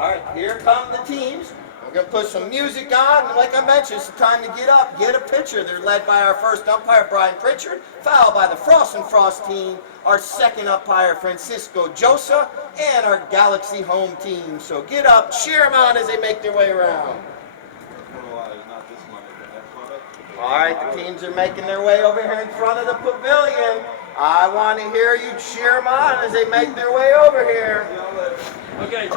All right, here come the teams. We're going to put some music on, and like I mentioned, it's time to get up, get a pitcher. They're led by our first umpire, Brian Pritchard, followed by the Frost and Frost team, our second umpire, Francisco Josa, and our Galaxy home team. So get up, cheer them on as they make their way around. All right, the teams are making their way over here in front of the pavilion. I want to hear you cheer them on as they make their way over here. Okay.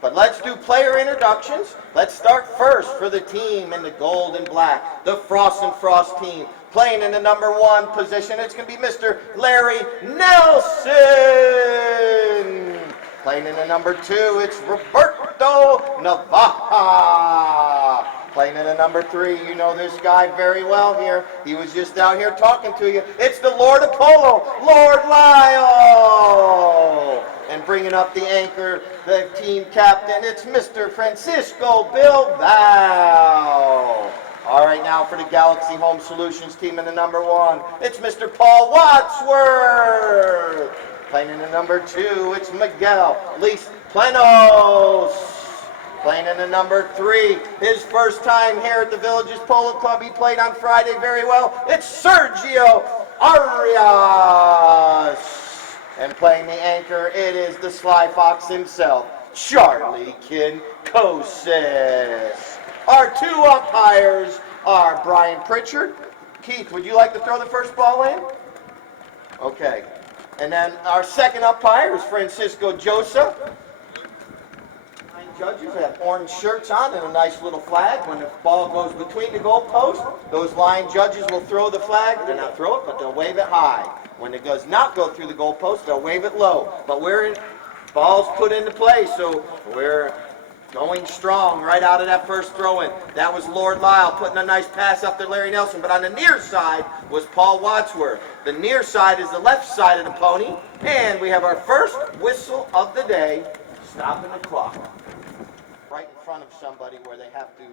But let's do player introductions. Let's start first for the team in the gold and black, the Frost and Frost team. Playing in the number 1 position, it's going to be Mr. Larry Nelson. Playing in the number 2, it's Roberto Navaja. Playing in the number 3, you know this guy very well here. He was just out here talking to you. It's the Lord of Polo, Lord Lyle. And bringing up the anchor, the team captain, it's Mr. Francisco Bilbao. All right, now for the Galaxy Home Solutions team in the number 1, it's Mr. Paul Wadsworth. Playing in the number 2, it's Miguel Liz Plenos. Playing in the number 3, his first time here at the Villages Polo Club. He played on Friday very well. It's Sergio Arias. And playing the anchor, it is the Sly Fox himself, Charlie Kinkosis. Our 2 umpires are Brian Pritchard. Keith, would you like to throw the first ball in? Okay. And then our second umpire is Francisco Josa. 9 judges have orange shirts on and a nice little flag. When the ball goes between the goalposts, those line judges will throw the flag. They'll not throw it, but they'll wave it high. When it does not go through the goalpost, they'll wave it low. But ball's put into play, so we're going strong right out of that first throw-in. That was Lord Lyle putting a nice pass up to Larry Nelson, but on the near side was Paul Wadsworth. The near side is the left side of the pony, and we have our first whistle of the day, stopping the clock. Right in front of somebody where they have to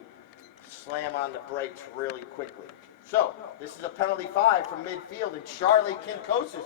slam on the brakes really quickly. So, this is a penalty 5 from midfield, and Charlie Kinkosis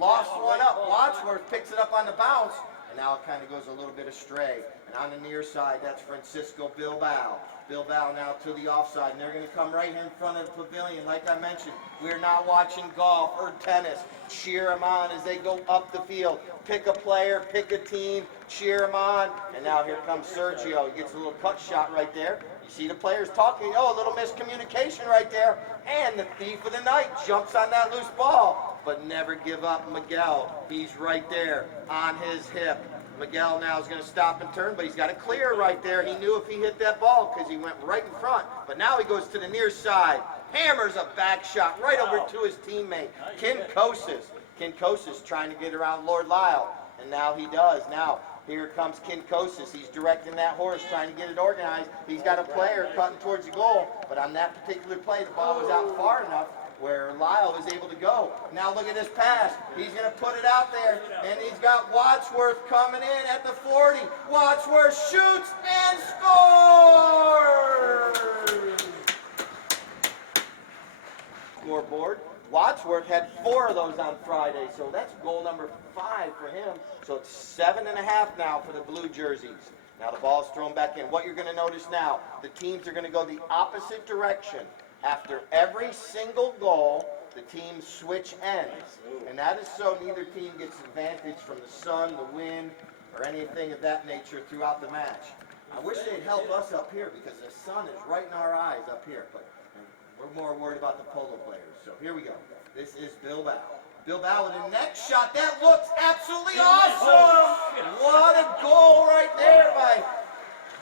lost one up. Wadsworth picks it up on the bounce, and now it kind of goes a little bit astray. And on the near side, that's Francisco Bilbao. Bilbao now to the offside, and they're going to come right here in front of the pavilion. Like I mentioned, we're not watching golf or tennis. Cheer them on as they go up the field. Pick a player, pick a team, cheer them on. And now here comes Sergio. He gets a little cut shot right there. You see the players talking. Oh, a little miscommunication right there. And the thief of the night jumps on that loose ball. But never give up Miguel. He's right there on his hip. Miguel now is going to stop and turn, but he's got it clear right there. He knew if he hit that ball because he went right in front. But now he goes to the near side. Hammers a back shot right over to his teammate, Kinkosis. Kinkosis trying to get around Lord Lyle, and now he does. Now, here comes Kinkosis. He's directing that horse, trying to get it organized. He's got a player cutting towards the goal, but on that particular play, the ball was out far enough where Lyle was able to go. Now look at this pass. He's going to put it out there, and he's got Wadsworth coming in at the 40. Wadsworth shoots and scores! Scoreboard. Wadsworth had 4 of those on Friday, so that's goal number 5 for him. So it's 7.5 now for the blue jerseys. Now the ball's thrown back in. What you're going to notice now, the teams are going to go the opposite direction. After every single goal, the teams switch ends. And that is so neither team gets advantage from the sun, the wind, or anything of that nature throughout the match. I wish they'd help us up here because the sun is right in our eyes up here. But we're more worried about the polo players. So here we go. This is Bilbao. Bilbao with a next shot. That looks absolutely awesome. What a goal right there by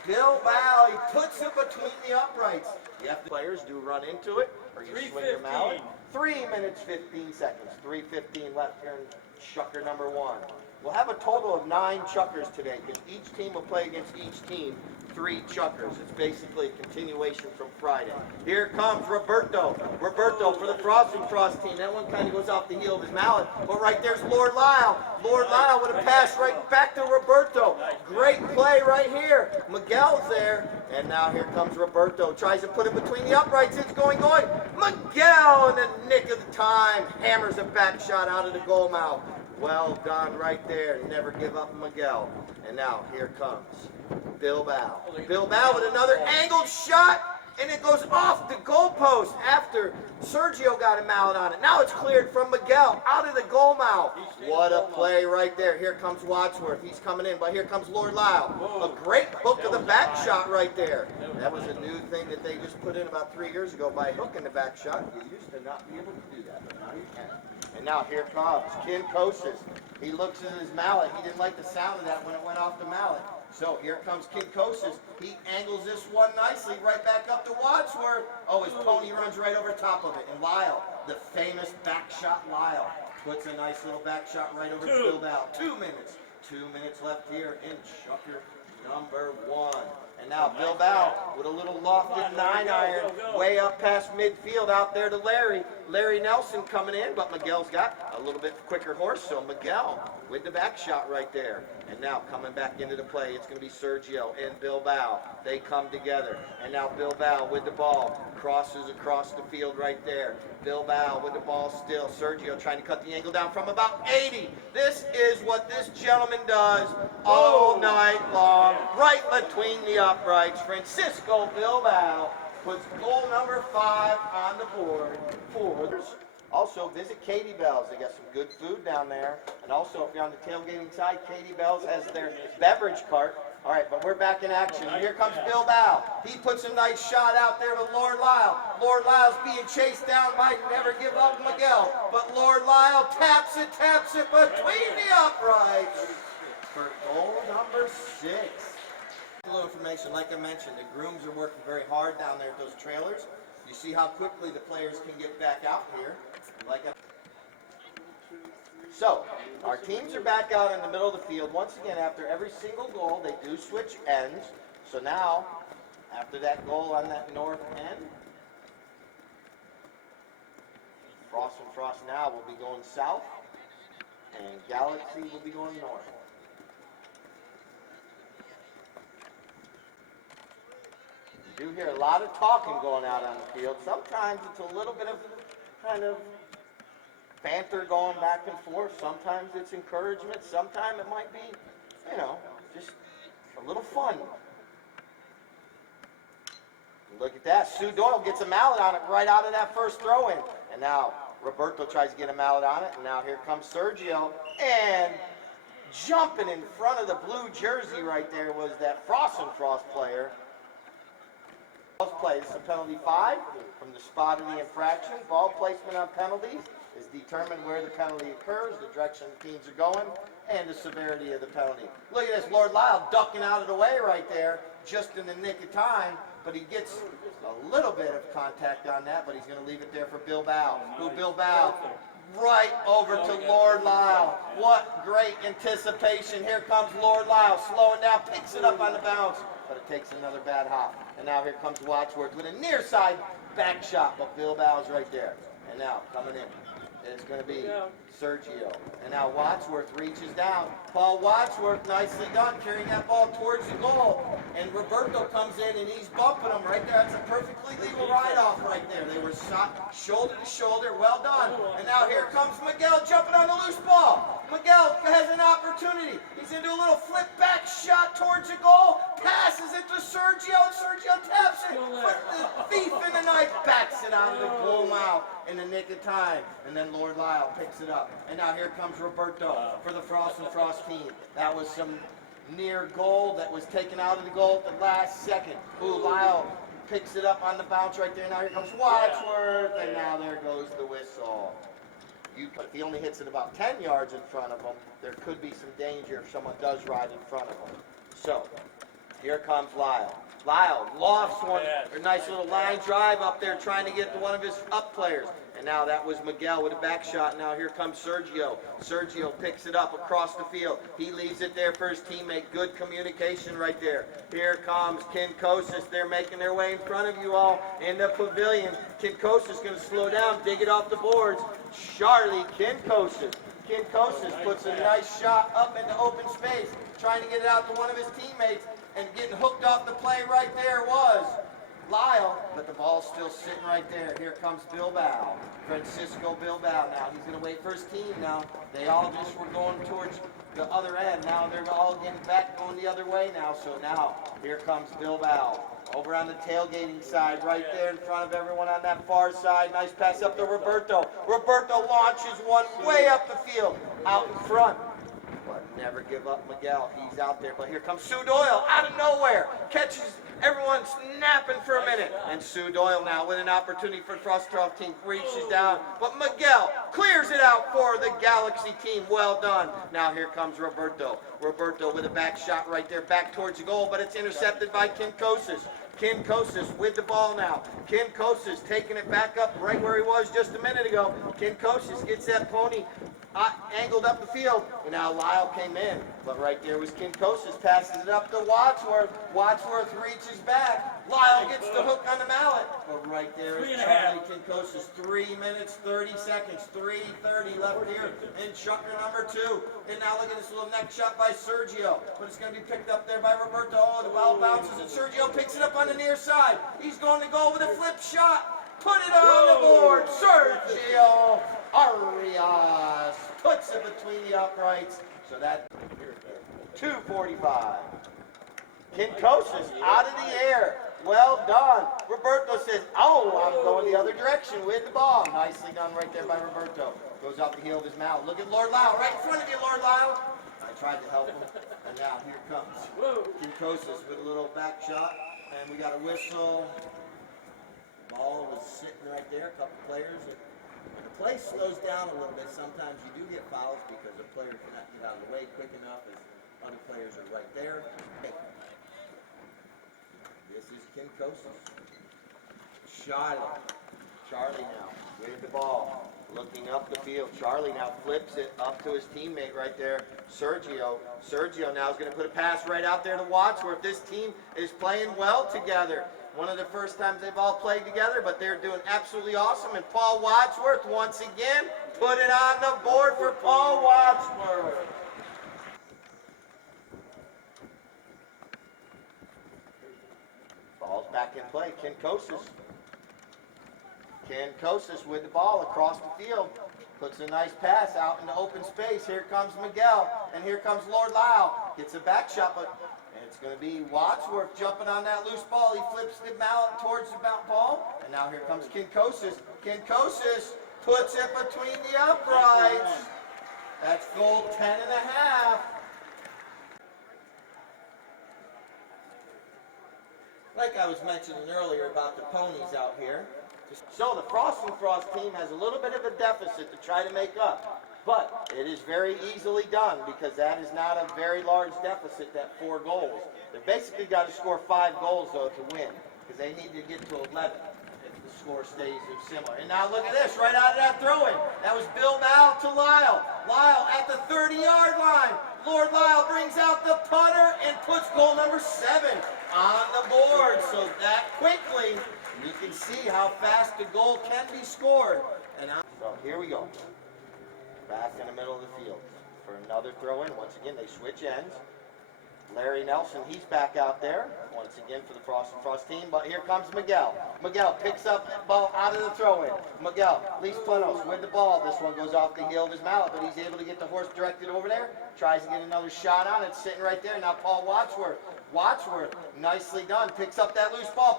Bilbao. He puts it between the uprights. You have to players do run into it, or you swing your mallet. 3 minutes, 15 seconds. 3:15 left here in chucker number 1. We'll have a total of 9 chuckers today, because each team will play against each team 3 chuckers. It's basically a continuation from Friday. Here comes Roberto. Roberto the Frost and Frost team. That one kind of goes off the heel of his mallet. But right there's Lord Lyle. Lord Lyle with a pass right back to Roberto. Great play right here. Miguel's there. And now here comes Roberto. Tries to put it between the uprights. It's going. Miguel in the nick of the time. Hammers a back shot out of the goal mouth. Well done right there. Never give up, Miguel. And now here comes Bilbao. Bilbao with another angled shot. And it goes off the goalpost after Sergio got a mallet on it. Now it's cleared from Miguel out of the goal mouth. What a play right there. Here comes Wadsworth. He's coming in, but here comes Lord Lyle. A great hook of the back shot right there. That was a new thing that they just put in about 3 years ago by hooking the back shot. You used to not be able to do that, but now you can. And now here comes Ken Kosis. He looks at his mallet. He didn't like the sound of that when it went off the mallet. So here comes Ken Kosis. He angles this one nicely right back up to Wadsworth. Oh, his pony runs right over top of it. And Lyle, the famous back shot Lyle, puts a nice little back shot right over to Bilbao. 2 minutes. 2 minutes left here in Chucker number 1. And now Bilbao with a little lofted 9-iron way up past midfield out there to Larry. Larry Nelson coming in, but Miguel's got a little bit quicker horse, so Miguel with the back shot right there. And now coming back into the play, it's going to be Sergio and Bilbao. They come together. And now Bilbao with the ball. Crosses across the field right there. Bilbao with the ball still. Sergio trying to cut the angle down from about 80. This is what this gentleman does all night long. Right between the uprights. Francisco Bilbao puts goal number 5 on the board for us. Also, visit Katie Bell's. They got some good food down there. And also, if you're on the tailgating side, Katie Bell's has their beverage cart. All right, but we're back in action. Here comes Bilbao. He puts a nice shot out there to Lord Lyle. Lord Lyle's being chased down by Never Give Up Miguel. But Lord Lyle taps it between the uprights for goal number 6. A little information, like I mentioned, the grooms are working very hard down there at those trailers. You see how quickly the players can get back out here. So, our teams are back out in the middle of the field. Once again, after every single goal, they do switch ends. So now, after that goal on that north end, Frost and Frost now will be going south, and Galaxy will be going north. You do hear a lot of talking going out on the field. Sometimes it's a little bit of kind of banter going back and forth. Sometimes it's encouragement. Sometimes it might be, just a little fun. Look at that. Sue Doyle gets a mallet on it right out of that first throw-in. And now Roberto tries to get a mallet on it. And now here comes Sergio. And jumping in front of the blue jersey right there was that Frost and Frost player. Play. This is a penalty 5 from the spot of the infraction. Ball placement on penalties is determined where the penalty occurs, the direction the teams are going, and the severity of the penalty. Look at this, Lord Lyle ducking out of the way right there, just in the nick of time, but he gets a little bit of contact on that, but he's going to leave it there for Bilbao. Bilbao right over to Lord Lyle. What great anticipation. Here comes Lord Lyle, slowing down, picks it up on the bounce, but it takes another bad hop. And now here comes Wadsworth with a near side back shot, but Bilbao's right there. And now coming in, it's going to be Sergio. And now Wadsworth reaches down. Paul Wadsworth, nicely done, carrying that ball towards the goal. And Roberto comes in and he's bumping him right there. That's a perfectly legal ride-off right there. They were shot shoulder to shoulder. Well done. And now here comes Miguel jumping on a loose ball. Miguel has an opportunity. He's into a little flip back shot towards the goal. Passes it to Sergio, and Sergio taps it. But the thief in the night backs it out of the goal mouth in the nick of time. And then Lord Lyle picks it up. And now here comes Roberto for the Frost and Frost team. That was some near goal that was taken out of the goal at the last second. Ooh, Lyle picks it up on the bounce right there. Now here comes Wadsworth, and now there goes the whistle. If he only hits it about 10 yards in front of him, there could be some danger if someone does ride in front of him. So, Here comes Lyle. Lyle lofts one, a nice little line drive up there trying to get to one of his up players. And now that was Miguel with a back shot. Now here comes Sergio. Sergio picks it up across the field. He leaves it there for his teammate. Good communication right there. Here comes Kinkosis. They're making their way in front of you all in the pavilion. Kinkosis going to slow down, dig it off the boards. Charlie Kinkosis. Kinkosis puts a nice shot up into open space, trying to get it out to one of his teammates, and getting hooked off the play right there was Lyle, but the ball's still sitting right there. Here comes Bilbao, Francisco Bilbao now. He's going to wait for his team now. They all just were going towards the other end. Now they're all getting back going the other way now. So now here comes Bilbao. Over on the tailgating side, right there in front of everyone on that far side. Nice pass up to Roberto. Roberto launches one way up the field, out in front. But never give up Miguel. He's out there. But here comes Sue Doyle out of nowhere. Catches everyone snapping for a minute. And Sue Doyle now with an opportunity for the Frostcroft team. Reaches down. But Miguel clears it out for the Galaxy team. Well done. Now here comes Roberto. Roberto with a back shot right there back towards the goal. But it's intercepted by Kinkosis. Kinkosis with the ball now. Kinkosis taking it back up right where he was just a minute ago. Kinkosis gets that pony angled up the field. And now Lyle came in. But right there was Kinkosis. Passes it up to Wadsworth. Wadsworth reaches back. Lyle gets the hook on the mallet. But right there is Charlie Kinkosis. 3 minutes, 30 seconds. 3:30 left here in chucker number 2. And now look at this little neck shot by Sergio. But it's going to be picked up there by Roberto. Oh, the ball bounces and Sergio picks it up on the near side. He's going to go with a flip shot. Put it on the board. Sergio Arias puts it between the uprights. So that 2:45. Kinkosis out of the air. Well done. Roberto says, oh, I'm going the other direction with the ball. Nicely done right there by Roberto. Goes off the heel of his mouth. Look at Lord Lyle. Right in front of you, Lord Lyle. I tried to help him. And now here comes Kinkosis with a little back shot. And we got a whistle. The ball was sitting right there. A couple players. When the play slows down a little bit, sometimes you do get fouls because the player cannot get out of the way quick enough as other players are right there. This is Kinkosis. Charlie now with the ball, looking up the field. Charlie now flips it up to his teammate right there, Sergio. Sergio now is going to put a pass right out there to Wadsworth. This team is playing well together. One of the first times they've all played together, but they're doing absolutely awesome. And Paul Wadsworth, once again, put it on the board for Paul Wadsworth. Ball's back in play. Kinkosis. Kinkosis with the ball across the field. Puts a nice pass out into open space. Here comes Miguel. And here comes Lord Lyle. Gets a back shot, but it's going to be Wadsworth jumping on that loose ball. He flips the mallet towards the ball. And now here comes Kinkosis. Kinkosis puts it between the uprights. That's goal 10 and a half. Like I was mentioning earlier about the ponies out here. So the Frost and Frost team has a little bit of a deficit to try to make up. But it is very easily done because that is not a very large deficit, that 4 goals. They've basically got to score 5 goals, though, to win because they need to get to 11 if the score stays similar. And now look at this, right out of that throw-in. That was Bilbao to Lyle. Lyle at the 30-yard line. Lord Lyle brings out the putter and puts goal number 7 on the board. So that quickly, you can see how fast the goal can be scored. And so here we go. Back in the middle of the field for another throw-in. Once again, they switch ends. Larry Nelson, he's back out there once again for the Frost and Frost team. But here comes Miguel. Miguel picks up that ball out of the throw-in. Miguel, Luis Planos with the ball. This one goes off the heel of his mallet, but he's able to get the horse directed over there. Tries to get another shot on it. Sitting right there. Now Paul Wadsworth. Wadsworth, nicely done. Picks up that loose ball.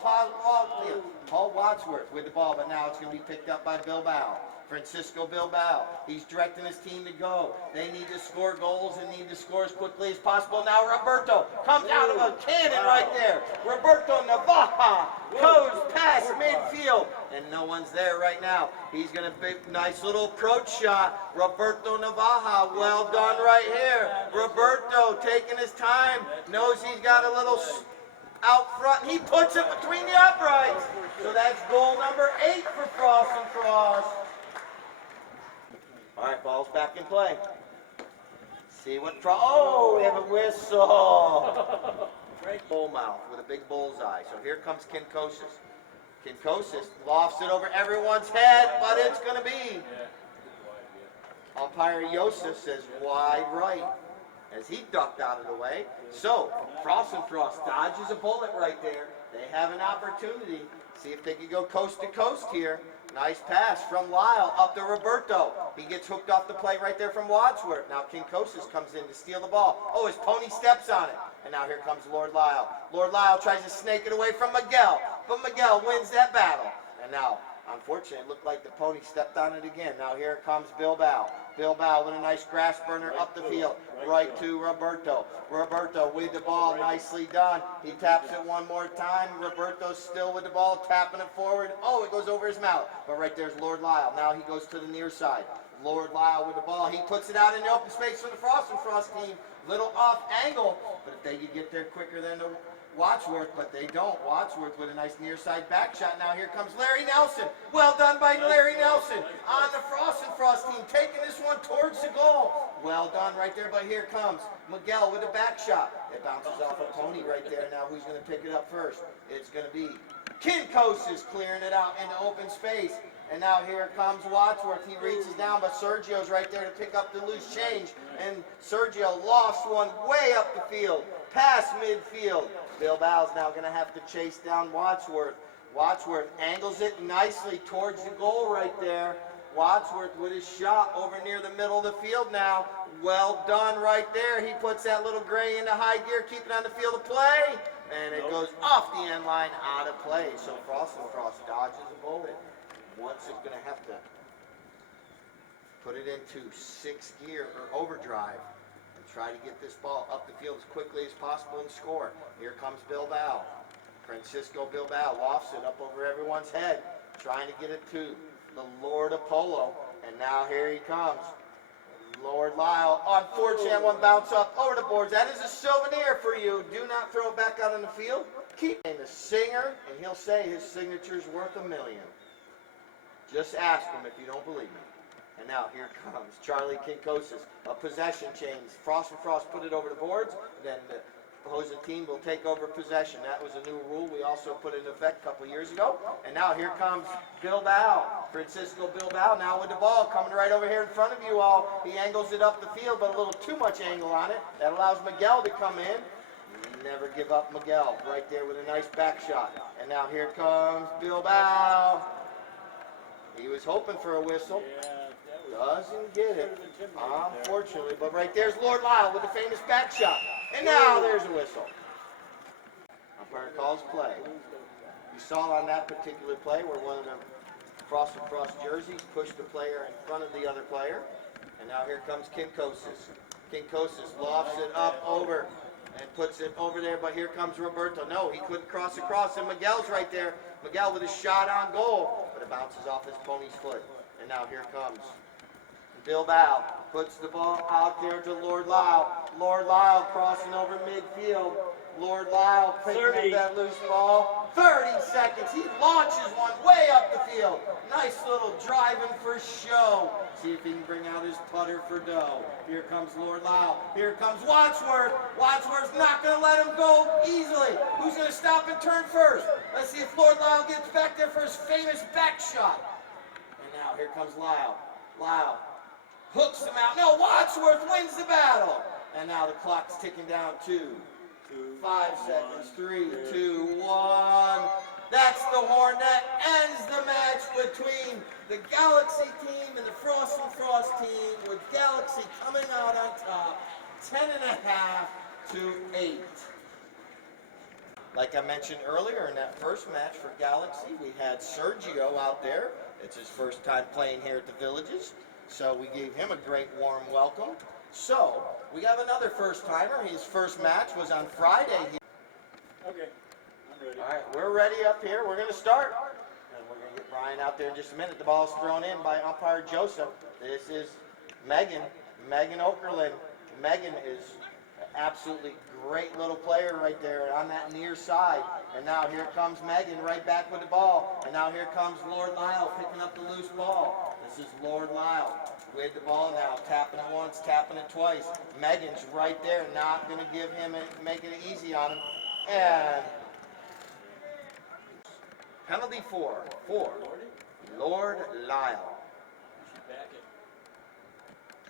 Paul Wadsworth with the ball, but now it's going to be picked up by Bilbao. Francisco Bilbao. He's directing his team to go. They need to score goals and need to score as quickly as possible. Now Roberto comes out of a cannon right there. Roberto Navaja goes past midfield. and no one's there right now. He's going to big, nice little approach shot. Roberto Navaja, well done right here. Roberto taking his time, knows he's got a little out front. He puts it between the uprights. So that's goal number 8 for Frost and Frost. All right, ball's back in play. See what oh, we have a whistle. Bull mouth with a big bullseye. So here comes Kinkosis. Kinkosis lofts it over everyone's head, but it's going to be. Umpire Yosef says wide right as he ducked out of the way. So Frost and Frost dodges a bullet right there. They have an opportunity. See if they can go coast to coast here. Nice pass from Lyle up to Roberto. He gets hooked off the play right there from Wadsworth. Now Kinkosis comes in to steal the ball. Oh, his pony steps on it. And now here comes Lord Lyle. Lord Lyle tries to snake it away from Miguel. But Miguel wins that battle. And now, unfortunately, it looked like the pony stepped on it again. Now here comes Bilbao. Bilbao with a nice grass burner up the field. Right to Roberto. Roberto with the ball, nicely done. He taps it one more time. Roberto's still with the ball, tapping it forward. Oh, it goes over his mouth. But right there's Lord Lyle. Now he goes to the near side. Lord Lyle with the ball. He puts it out in the open space for the Frost and Frost team. Little off angle, but if they could get there quicker than the Wadsworth, but they don't. Wadsworth with a nice near side back shot. Now here comes Larry Nelson. Well done by Larry Nelson on the Frost and Frost team, taking this one towards the goal. Well done right there, but here comes Miguel with a back shot. It bounces off a pony right there. Now who's going to pick it up first? It's going to be Kinkosis clearing it out into open space. And now here comes Wadsworth. He reaches down, but Sergio's right there to pick up the loose change. And Sergio lost one way up the field, past midfield. Bilbao's now going to have to chase down Wadsworth. Wadsworth angles it nicely towards the goal right there. Wadsworth with his shot over near the middle of the field now. Well done right there. He puts that little gray into high gear, keeping on the field of play. And it goes off the end line, out of play. So Frost and Frost dodges a bullet. Once it's going to have to put it into 6th gear or overdrive and try to get this ball up the field as quickly as possible and score. Here comes Bilbao. Francisco Bilbao lofts it up over everyone's head, trying to get it to the Lord of Polo. And now here he comes. Lord Lyle. Unfortunately, that one bounced up over the boards. That is a souvenir for you. Do not throw it back out on the field. Keep the singer, and he'll say his signature's worth $1 million. Just ask him if you don't believe me. And now here comes Charlie Kinkosis. A possession change. Frost and Frost put it over the boards. Then the opposing team will take over possession. That was a new rule we also put into effect a couple years ago. And now here comes Bilbao. Francisco Bilbao now with the ball coming right over here in front of you all. He angles it up the field, but a little too much angle on it. That allows Miguel to come in. Never give up Miguel right there with a nice back shot. And now here comes Bilbao. He was hoping for a whistle. Doesn't get it, unfortunately. But right there's Lord Lyle with the famous back shot. And now there's a whistle. Umpire calls play. You saw on that particular play where one of the Frost and Frost jerseys pushed the player in front of the other player. And now here comes Kinkosis. Kinkosis lofts it up over and puts it over there, but here comes Roberto. No, he couldn't cross across, and Miguel's right there. Miguel with a shot on goal, but it bounces off his pony's foot. And now here comes Bilbao. Puts the ball out there to Lord Lyle. Lord Lyle crossing over midfield. Lord Lyle picking up that loose ball. 30 seconds. He launches one way up the field. Nice little driving for show. See if he can bring out his putter for dough. Here comes Lord Lyle. Here comes Wadsworth. Wadsworth's not going to let him go easily. Who's going to stop and turn first? Let's see if Lord Lyle gets back there for his famous back shot. And now here comes Lyle. Lyle hooks him out. No, Wadsworth wins the battle. And now the clock's ticking down 2, 5 seconds, 3, 2, 1. That's the horn that ends the match between the Galaxy team and the Frost and Frost team, with Galaxy coming out on top, 10.5 to 8. Like I mentioned earlier, in that first match for Galaxy, we had Sergio out there. It's his first time playing here at the Villages, so we gave him a great warm welcome. So, we have another first-timer. His first match was on Friday. Okay, I'm ready. All right, we're ready up here. We're going to start. And we're going to get Brian Brian out there in just a minute. The ball's thrown in by umpire Joseph. This is Megan Okerlund. Megan is an absolutely great little player right there on that near side. And now here comes Megan right back with the ball. And now here comes Lord Lyle picking up the loose ball. This is Lord Lyle with the ball now, tapping it once, tapping it twice. Megan's right there, not going to give him make it easy on him. And penalty for Lord Lyle.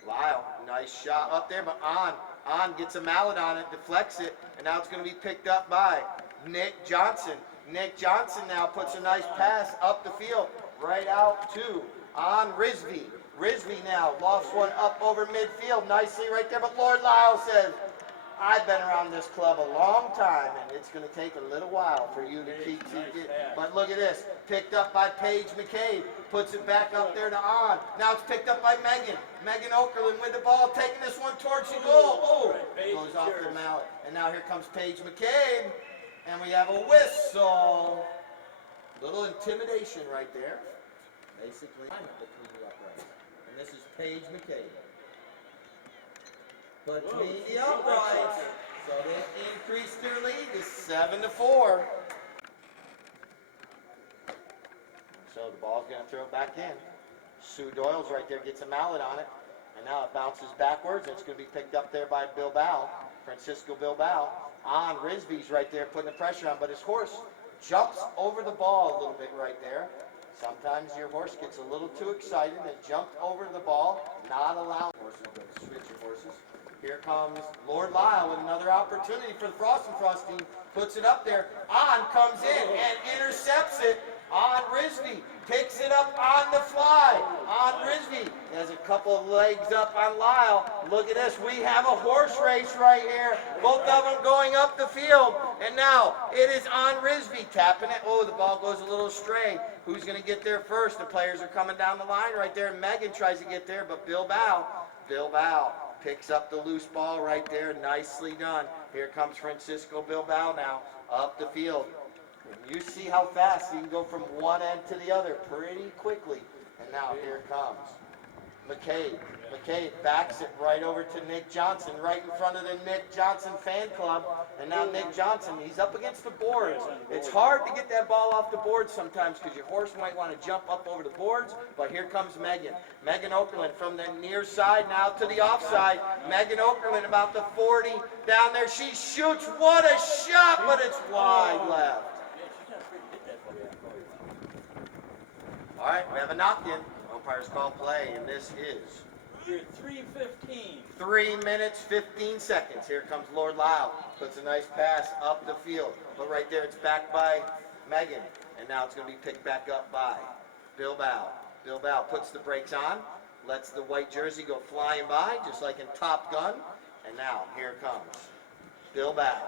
Lyle, nice shot up there, but on gets a mallet on it, deflects it, and now it's going to be picked up by Nick Johnson. Nick Johnson now puts a nice pass up the field, right out to on Risby. Risby now lost one up over midfield nicely right there, but Lord Lyle says, I've been around this club a long time, and it's going to take a little while for you to keep it. But look at this, picked up by Paige McCabe, puts it back up there to On. Now it's picked up by Megan Okerlund with the ball, taking this one towards the goal. Oh, goes off the mallet. And now here comes Paige McCabe, and we have a whistle. Little intimidation right there. Basically, between the uprights. And this is Paige McCabe. Between the uprights. So they increase their lead to 7-4. So the ball's going to throw it back in. Sue Doyle's right there, gets a mallet on it. And now it bounces backwards. It's going to be picked up there by Bilbao, Francisco Bilbao. On Risby's right there putting the pressure on, but his horse jumps over the ball a little bit right there. Sometimes your horse gets a little too excited and jumped over the ball, not allowing horses to switch your horses. Here comes Lord Lyle with another opportunity for the Frost and Frost team. Puts it up there. On comes in and intercepts it. On Risby. Picks it up on the fly. On Risby. Has a couple of legs up on Lyle. Look at this. We have a horse race right here. Both of them going up the field. And now it is on Risby. Tapping it. Oh, the ball goes a little astray. Who's going to get there first? The players are coming down the line right there. Megan tries to get there, but Bilbao picks up the loose ball right there. Nicely done. Here comes Francisco Bilbao now up the field. And you see how fast he can go from one end to the other pretty quickly. And now here comes McCabe. McCabe backs it right over to Nick Johnson, right in front of the Nick Johnson fan club. And now Nick Johnson, he's up against the boards. It's hard to get that ball off the boards sometimes because your horse might want to jump up over the boards. But here comes Megan. Megan Okerlund from the near side now to the offside. Megan Okerlund about the 40 down there. She shoots. What a shot, but it's wide left. All right, we have a knock-in. Umpires call play, and this is 3:15. 3 minutes, 15 seconds. Here comes Lord Lyle. Puts a nice pass up the field. But right there, it's back by Megan. And now it's going to be picked back up by Bilbao. Bilbao puts the brakes on. Lets the white jersey go flying by, just like in Top Gun. And now, here comes Bilbao.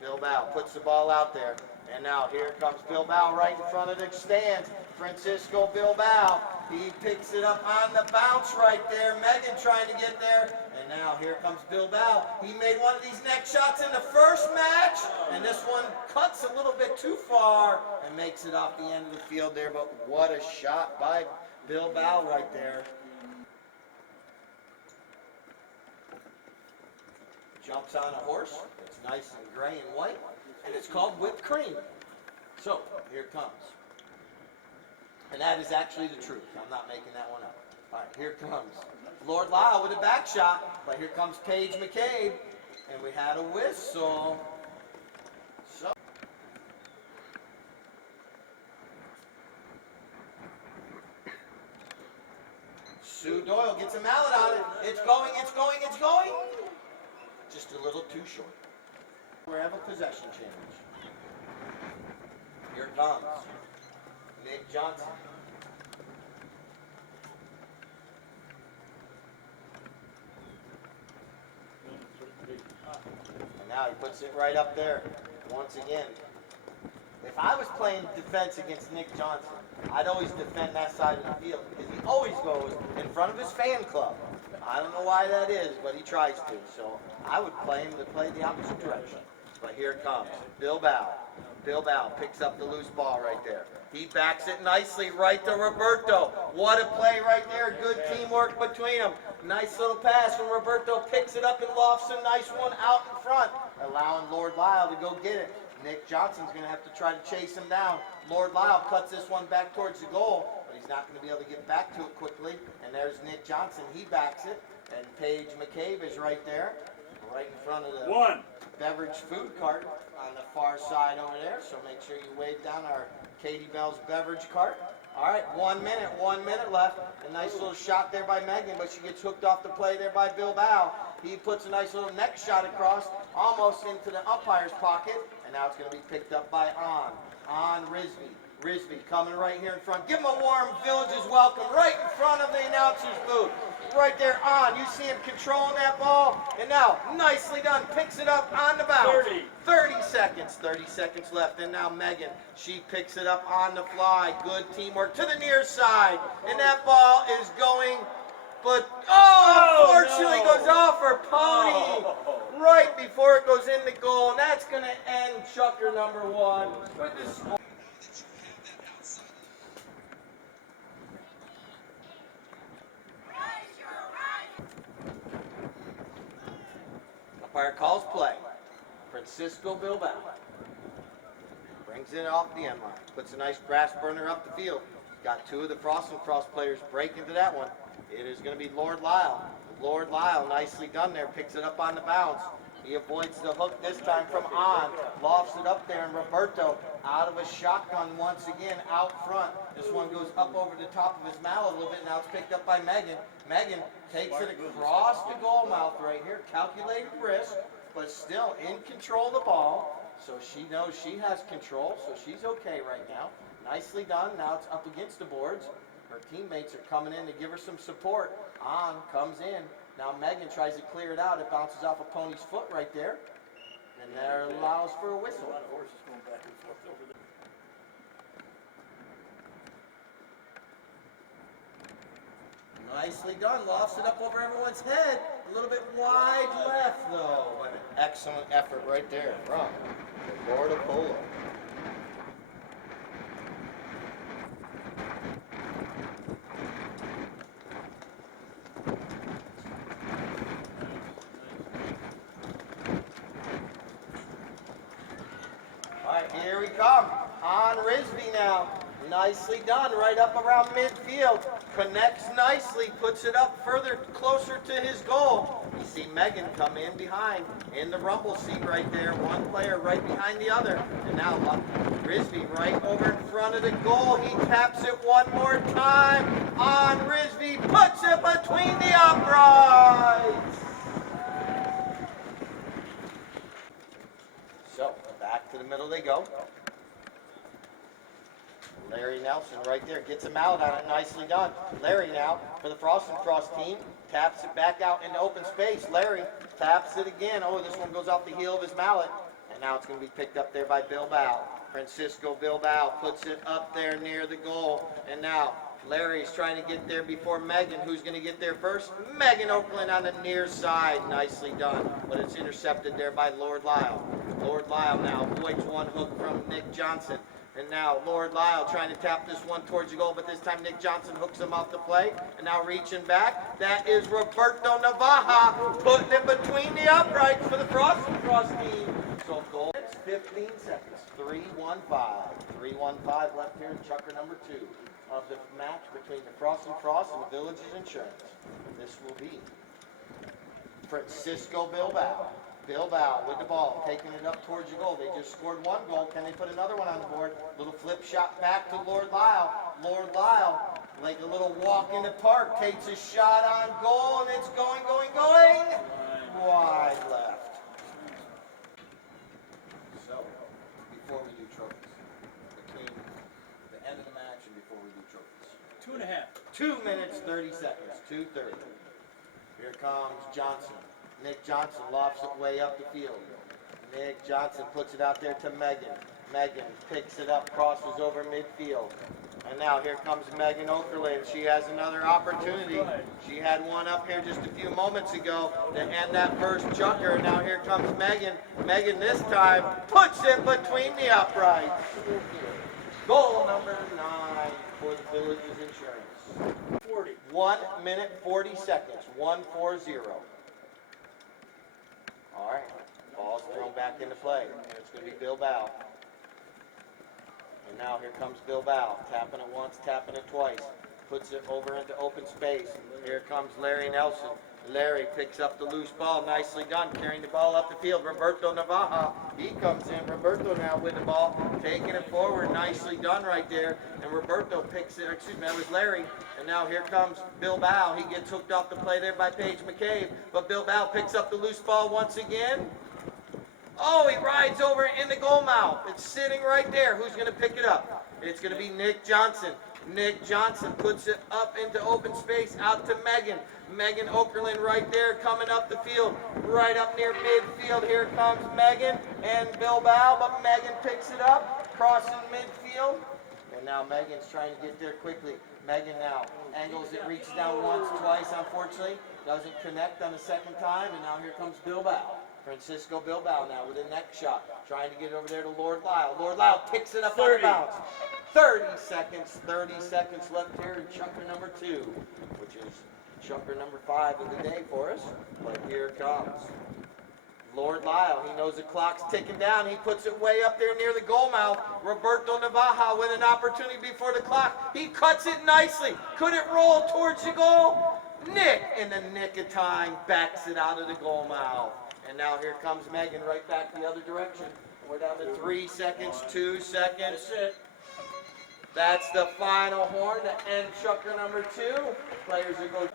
Bilbao puts the ball out there. And now here comes Bilbao right in front of the stands. Francisco Bilbao. He picks it up on the bounce right there. Megan trying to get there. And now here comes Bilbao. He made one of these neck shots in the first match. And this one cuts a little bit too far and makes it off the end of the field there. But what a shot by Bilbao right there. Jumps on a horse. It's nice and gray and white. And it's called whipped cream. So, here it comes. And that is actually the truth. I'm not making that one up. All right, here comes Lord Lyle with a back shot. But here comes Paige McCabe. And we had a whistle. So. Sue Doyle gets a mallet on it. It's going, it's going, it's going. Just a little too short. We have a possession change. Here comes Nick Johnson. And now he puts it right up there once again. If I was playing defense against Nick Johnson, I'd always defend that side of the field because he always goes in front of his fan club. I don't know why that is, but he tries to. So I would play him to play the opposite direction. But here it comes Bilbao. Bilbao picks up the loose ball right there. He backs it nicely right to Roberto. What a play right there. Good teamwork between them. Nice little pass when Roberto picks it up and lofts a nice one out in front, allowing Lord Lyle to go get it. Nick Johnson's going to have to try to chase him down. Lord Lyle cuts this one back towards the goal, but he's not going to be able to get back to it quickly. And there's Nick Johnson. He backs it. And Paige McCabe is right there, right in front of the beverage food cart on the far side over there. So make sure you wave down our Katie Bell's beverage cart. All right, 1 minute left. A nice little shot there by Megan, but she gets hooked off the play there by Bilbao. He puts a nice little neck shot across, almost into the umpire's pocket, and now it's going to be picked up by On Risby. Risby coming right here in front. Give him a warm Villages welcome right in front of the announcer's booth. Right there On. You see him controlling that ball. And now, nicely done. Picks it up on the bounce. 30 seconds. 30 seconds left. And now Megan, she picks it up on the fly. Good teamwork to the near side. And that ball is going, but, unfortunately goes off her pony. Right before it goes in the goal. And that's going to end Chucker number 1 with the score. Umpire calls play. Francisco Bilbao brings it off the end line. Puts a nice grass burner up the field. Got two of the Frost and Cross players break into that one. It is going to be Lord Lyle. Lord Lyle, nicely done there. Picks it up on the bounce. He avoids the hook this time from On. Lofts it up there, and Roberto out of a shotgun once again out front. This one goes up over the top of his mallet a little bit. Now it's picked up by Megan. Megan takes it across the goal mouth right here. Calculated risk, but still in control of the ball. So she knows she has control, so she's okay right now. Nicely done. Now it's up against the boards. Her teammates are coming in to give her some support. On comes in. Now Megan tries to clear it out. It bounces off a pony's foot right there. And there allows for a whistle. A lot of horses going back and forth over there. Nicely done. Lofts it up over everyone's head. A little bit wide left, though. But an excellent effort right there from the Lord of Polo. All right, here we come. On Risby now. Nicely done, right up around midfield. Connects nicely, puts it up further, closer to his goal. You see Megan come in behind, in the rumble seat right there. One player right behind the other. And now Risby right over in front of the goal. He taps it one more time. On Risby, puts it between the uprights. So, back to the middle they go. Larry Nelson right there gets him out on it. Nicely done. Larry now for the Frost and Cross team. Taps it back out into open space. Larry taps it again. Oh, this one goes off the heel of his mallet. And now it's going to be picked up there by Bilbao. Francisco Bilbao puts it up there near the goal. And now Larry's trying to get there before Megan. Who's going to get there first? Megan Oakland on the near side. Nicely done. But it's intercepted there by Lord Lyle. Lord Lyle now avoids one hook from Nick Johnson. And now Lord Lyle trying to tap this one towards the goal, but this time Nick Johnson hooks him off the play. And now reaching back, that is Roberto Navaja putting it between the uprights for the Frost and Cross team. So goal, 15 seconds, 3-1-5. 3-1-5 left here in Chucker number 2 of the match between the Frost and Cross and the Villages Insurance. This will be Francisco Bilbao. Bilbao with the ball, taking it up towards the goal. They just scored one goal. Can they put another one on the board? Little flip shot back to Lord Lyle. Lord Lyle, like a little walk in the park, takes a shot on goal, and it's going. Wide left. So, before we do trophies, between the end of the match and before we do trophies. 2.5. 2 minutes, 30 seconds, 2:30. Here comes Johnson. Nick Johnson lofts it way up the field. Nick Johnson puts it out there to Megan. Megan picks it up, crosses over midfield. And now here comes Megan Okerlund. She has another opportunity. She had one up here just a few moments ago to end that first chucker. Now here comes Megan. Megan this time puts it between the uprights. Goal number 9 for the Villages Insurance. 40. 1 minute 40 seconds. 1-4-0. All right. Ball's thrown back into play. And it's going to be Bilbao. And now here comes Bilbao, tapping it once, tapping it twice, puts it over into open space. Here comes Larry Nelson. Larry picks up the loose ball, nicely done, carrying the ball up the field. Roberto Navaja, he comes in. Roberto now with the ball, taking it forward, nicely done right there. And Roberto picks it, excuse me, that was Larry. And now here comes Bilbao. He gets hooked off the play there by Paige McCabe, but Bilbao picks up the loose ball once again. Oh, he rides over in the goal mouth. It's sitting right there. Who's going to pick it up? It's going to be Nick Johnson. Nick Johnson puts it up into open space out to Megan. Megan Okerlund right there coming up the field, right up near midfield. Here comes Megan and Bilbao, but Megan picks it up, crossing midfield. And now Megan's trying to get there quickly. Megan now angles it, reaches down once, twice, unfortunately. Doesn't connect on the second time, and now here comes Bilbao. Francisco Bilbao now with a neck shot, trying to get it over there to Lord Lyle. Lord Lyle picks it up on the bounce. 30 seconds left here in chunker number 2, which is chunker number 5 of the day for us. But here it comes. Lord Lyle, he knows the clock's ticking down. He puts it way up there near the goal mouth. Roberto Navaja with an opportunity before the clock. He cuts it nicely. Could it roll towards the goal? Nick, in the nick of time, backs it out of the goal mouth. And now here comes Megan right back the other direction. We're down to 3 seconds, 2 seconds. That's it. That's the final horn to end chucker number 2. Players are going.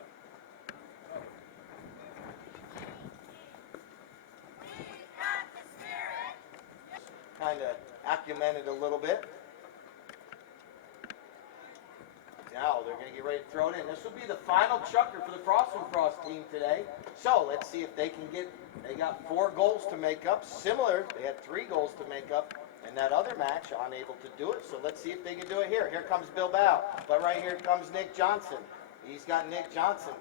Kind of acumented a little bit. Now they're going to get ready to throw it in. This will be the final chucker for the Frost and Frost team today. So let's see if they can get, they got 4 goals to make up. Similar, they had 3 goals to make up in that other match, unable to do it. So let's see if they can do it here. Here comes Bilbao, but right here comes Nick Johnson. He's got Nick Johnson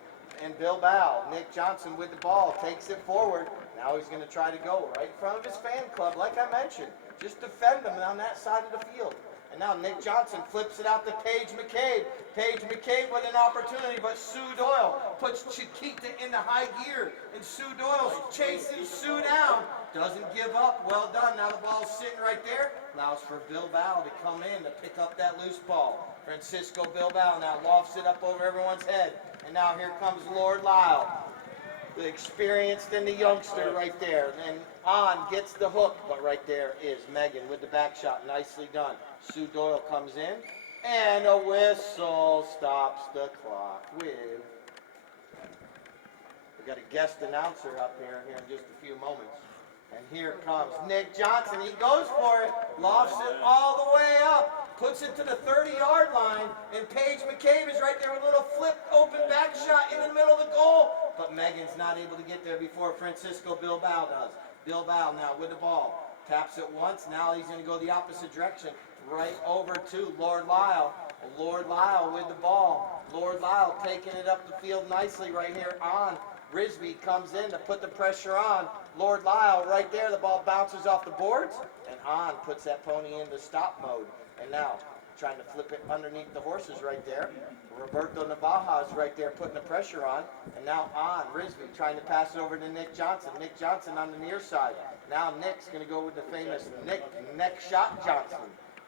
and Bilbao. Nick Johnson with the ball, takes it forward. Now he's going to try to go right in front of his fan club, like I mentioned. Just defend them on that side of the field. And now Nick Johnson flips it out to Paige McCabe. Paige McCabe with an opportunity, but Sue Doyle puts Chiquita into high gear. And Sue Doyle's chasing Sue down. Doesn't give up. Well done. Now the ball's sitting right there. Allows for Bilbao to come in to pick up that loose ball. Francisco Bilbao now lofts it up over everyone's head. And now here comes Lord Lyle. The experienced and the youngster right there. And on gets the hook, but right there is Megan with the back shot. Nicely done. Sue Doyle comes in, and a whistle stops the clock with. We got a guest announcer up here in just a few moments. And here comes Nick Johnson. He goes for it, lofts it all the way up, puts it to the 30-yard line, and Paige McCabe is right there with a little flip open back shot in the middle of the goal. But Megan's not able to get there before Francisco Bilbao does. Bilbao now with the ball. Taps it once. Now he's going to go the opposite direction. Right over to Lord Lyle. Lord Lyle with the ball. Lord Lyle taking it up the field nicely right here on. Risby comes in to put the pressure on. Lord Lyle right there. The ball bounces off the boards. And on puts that pony into stop mode. And now trying to flip it underneath the horses right there. Roberto Navaja is right there putting the pressure on. And now on, Risby trying to pass it over to Nick Johnson. Nick Johnson on the near side. Now Nick's going to go with the famous neck shot Johnson.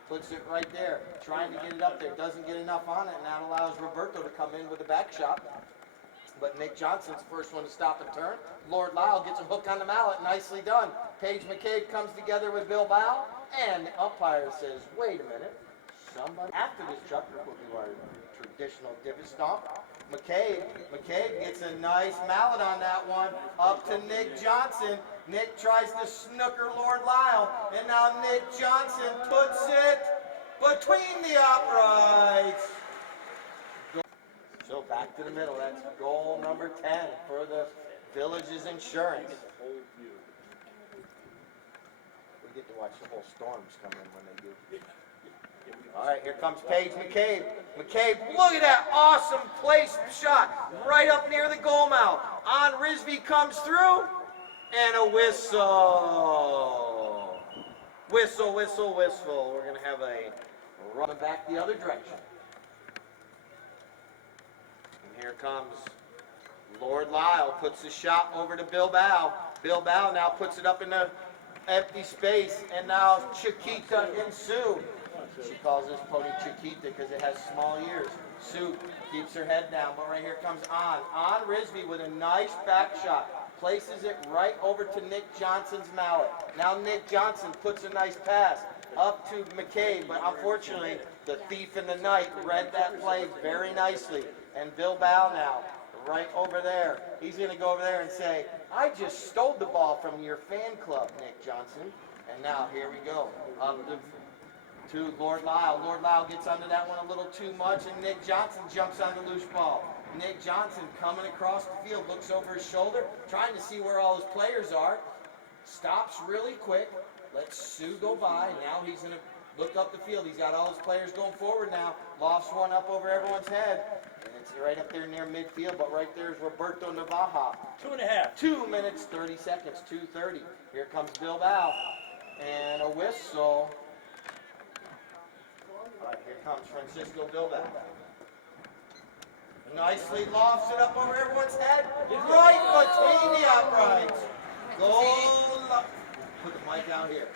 Puts it right there, trying to get it up there. Doesn't get enough on it, and that allows Roberto to come in with the back shot. But Nick Johnson's the first one to stop and turn. Lord Lyle gets a hook on the mallet. Nicely done. Paige McCabe comes together with Bilbao, and the umpire says, wait a minute. Somebody after this chucker will do our traditional divot stomp. McCabe gets a nice mallet on that one. Up to Nick Johnson. Nick tries to snooker Lord Lyle. And now Nick Johnson puts it between the uprights. So back to the middle. That's goal number 10 for the Villages Insurance. We get to watch the whole storms come in when they do. All right, here comes Paige McCabe. McCabe, look at that awesome place shot right up near the goal mouth. On Risby comes through, and a whistle. Whistle, whistle, whistle. We're going to have a run back the other direction. And here comes Lord Lyle, puts the shot over to Bilbao. Bilbao now puts it up in the empty space, and now Chiquita and Sue. She calls this pony Chiquita because it has small ears. Sue keeps her head down, but right here comes On Risby with a nice back shot. Places it right over to Nick Johnson's mallet. Now Nick Johnson puts a nice pass up to McCabe, but unfortunately the thief in the night read that play very nicely. And Bilbao now right over there. He's going to go over there and say, I just stole the ball from your fan club, Nick Johnson. And now here we go. Up to Lord Lyle. Lord Lyle gets onto that one a little too much, and Nick Johnson jumps on the loose ball. Nick Johnson coming across the field, looks over his shoulder, trying to see where all his players are. Stops really quick, lets Sue go by. Now he's going to look up the field. He's got all his players going forward now. Lofts one up over everyone's head. And it's right up there near midfield, but right there is Roberto Navaja. 2.5. 2 minutes, 30 seconds, 2:30. Here comes Bilbao. And a whistle. All right, here comes Francisco Bilbao. Nicely lofts it up over everyone's head. Right between the uprights. Goal. Put the mic down here.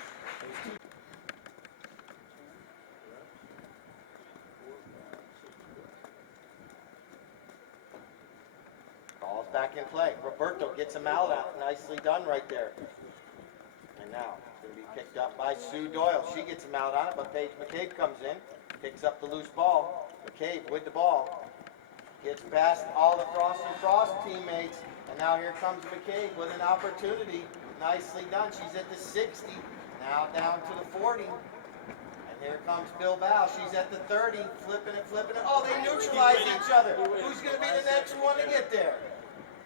Ball's back in play. Roberto gets him out. Nicely done right there. And now it's going to be picked up by Sue Doyle. She gets him out on it, but Paige McCabe comes in, picks up the loose ball. McCabe with the ball. Gets past all the Frost and Frost teammates. And now here comes McCabe with an opportunity. Nicely done. She's at the 60. Now down to the 40. And here comes Bilbao. She's at the 30. Flipping it, flipping it. Oh, they neutralize each other. Who's going to be the next one to get there?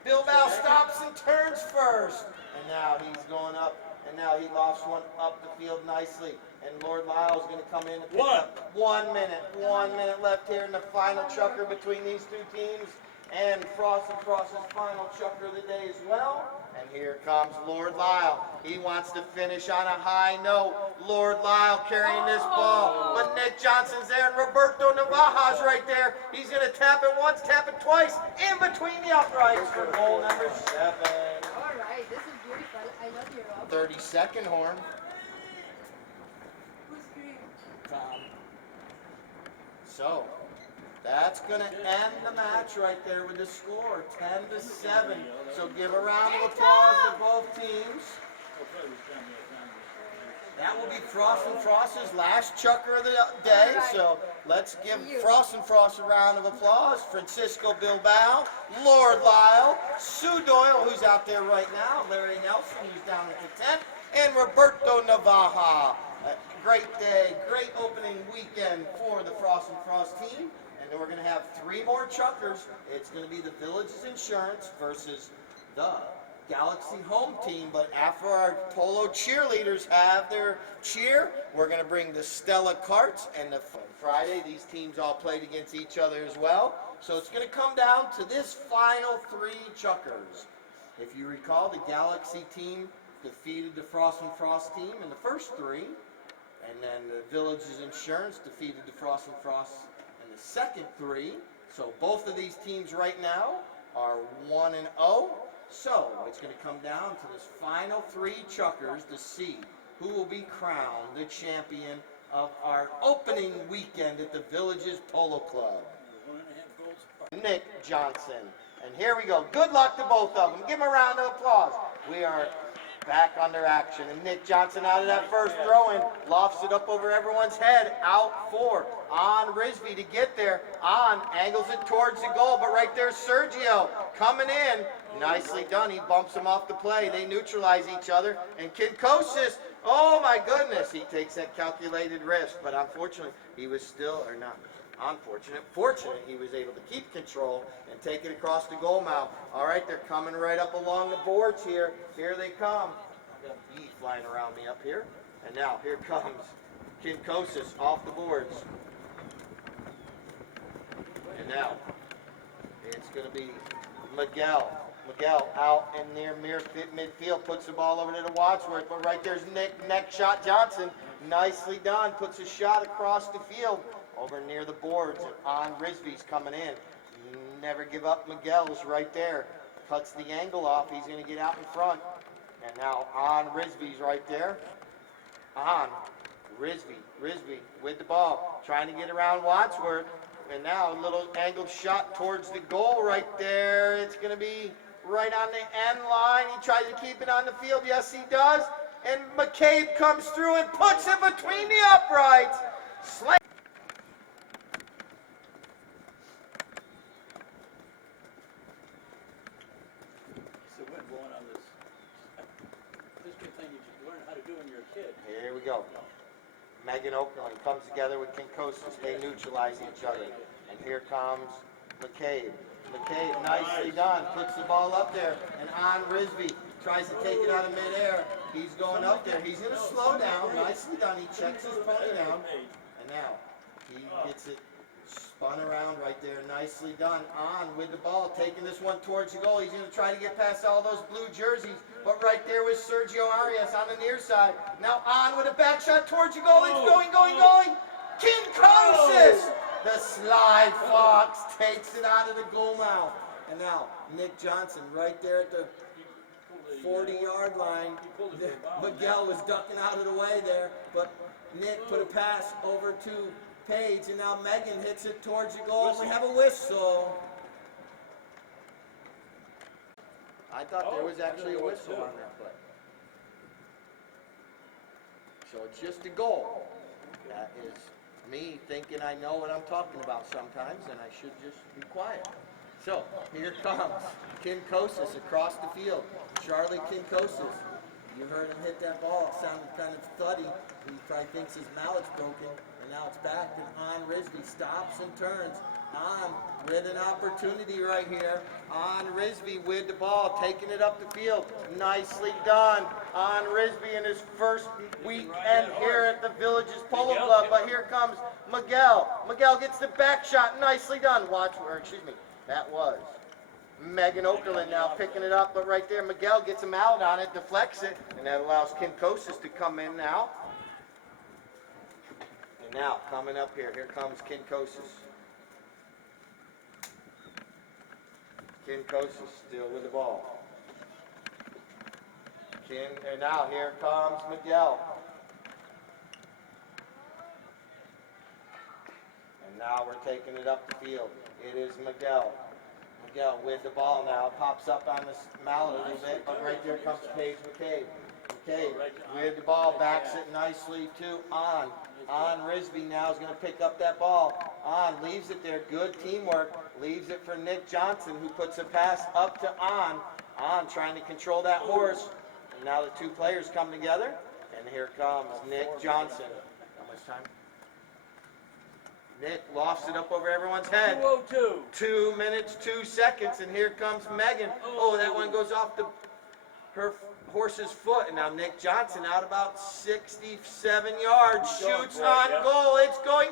Bilbao stops and turns first. And now he's going up. And now he lofts one up the field nicely. And Lord Lyle's going to come in and pick up 1 minute. 1 minute left here in the final chucker between these two teams. And Frost and Frost's final chucker of the day as well. And here comes Lord Lyle. He wants to finish on a high note. Lord Lyle carrying this ball. But Nick Johnson's there and Roberto Navaja's right there. He's going to tap it once, tap it twice. In between the uprights for goal number 7. All right, this is beautiful. I love your rock. 32nd horn. Who's green? So, that's going to end the match right there with the score, 10-7. So give a round of applause to both teams. That will be Frost and Frost's last chucker of the day. So let's give Frost and Frost a round of applause. Francisco Bilbao, Lord Lyle, Sue Doyle, who's out there right now, Larry Nelson, who's down at the tent, and Roberto Navaja. Great day, great opening weekend for the Frost and Frost team. And then we're going to have 3 more chuckers. It's going to be the Village's Insurance versus the Galaxy home team. But after our Polo cheerleaders have their cheer, we're going to bring the Stella Carts. And the Friday, these teams all played against each other as well. So it's going to come down to this final 3 chuckers. If you recall, the Galaxy team defeated the Frost and Frost team in the first 3. And then the Village's Insurance defeated the Frost and Frost in the second 3. So both of these teams right now are 1-0. So it's going to come down to this final 3 chuckers to see who will be crowned the champion of our opening weekend at the Village's Polo Club. Nick Johnson. And here we go. Good luck to both of them. Give them a round of applause. We are back under action. And Nick Johnson out of that first throw-in, lofts it up over everyone's head, out 4. On Risby to get there. On angles it towards the goal, but right there's Sergio coming in. Nicely done. He bumps him off the play. They neutralize each other. And Kinkosis, oh my goodness, he takes that calculated risk. But unfortunately, he was still, or not unfortunate, fortunate, he was able to keep control and take it across the goal mouth. All right, they're coming right up along the boards here. Here they come. I've got a bee flying around me up here. And now here comes Kinkosis off the boards. And now, it's going to be Miguel. Miguel out in near midfield, puts the ball over to the Wadsworth, but right there's neck shot Johnson. Nicely done, puts a shot across the field over near the boards, and on Risby's coming in. Never give up, Miguel's right there. Cuts the angle off, he's going to get out in front. And now on Risby's right there. On Risby with the ball, trying to get around Wadsworth. And now a little angled shot towards the goal right there. It's going to be right on the end line. He tries to keep it on the field. Yes, he does. And McCabe comes through and puts it between the uprights. Slam. So we're going on this. This good thing you learn how to do when you're a kid. Here we go. Megan Oakland comes together with Kinkosis. They neutralize each other. And here comes McCabe. McCabe, nicely done. Puts the ball up there. And on Risby. Tries to take it out of midair. He's going up there. He's going to slow down. Nicely done. He checks his pony down. And now he gets it spun around right there. Nicely done. On with the ball. Taking this one towards the goal. He's going to try to get past all those blue jerseys. But right there was Sergio Arias on the near side. Now on with a back shot towards the goal. It's going. Kinkosis! The sly fox takes it out of the goal mouth. And now Nick Johnson right there at the 40-yard line. Miguel was ducking out of the way there, but Nick put a pass over to Page, and now Megan hits it towards the goal. We have a whistle. I thought there was actually a whistle on that play. So it's just a goal. That is me thinking I know what I'm talking about sometimes, and I should just be quiet. So, here comes Kinkosis across the field. Charlie Kinkosis. You heard him hit that ball. It sounded kind of thuddy. He probably thinks his mallet's broken. And now it's back. And on Risby stops and turns. On with an opportunity right here. On Risby with the ball. Taking it up the field. Nicely done. On Risby in his first weekend here at the Villages Polo Club. But here comes Miguel. Miguel gets the back shot. Nicely done. That was Megan Okerlund now picking it up, but right there Miguel gets him out on it, deflects it, and that allows Kinkosis to come in now. And now coming up here comes Kinkosis. Kinkosis still with the ball. And now here comes Miguel. And now we're taking it up the field. It is Miguel. Miguel with the ball now. Pops up on the mallet a little bit, but right there comes Paige McCabe. McCabe with the ball, backs it nicely to On. On Risby now is going to pick up that ball. On leaves it there. Good teamwork. Leaves it for Nick Johnson, who puts a pass up to On. On trying to control that horse. And now the two players come together. And here comes Nick Johnson. How much time? Nick lofts it up over everyone's head. 2:02. 2 minutes, 2 seconds, and here comes Megan. Oh, that one goes off her horse's foot, and now Nick Johnson out about 67 yards, shoots on goal. It's going.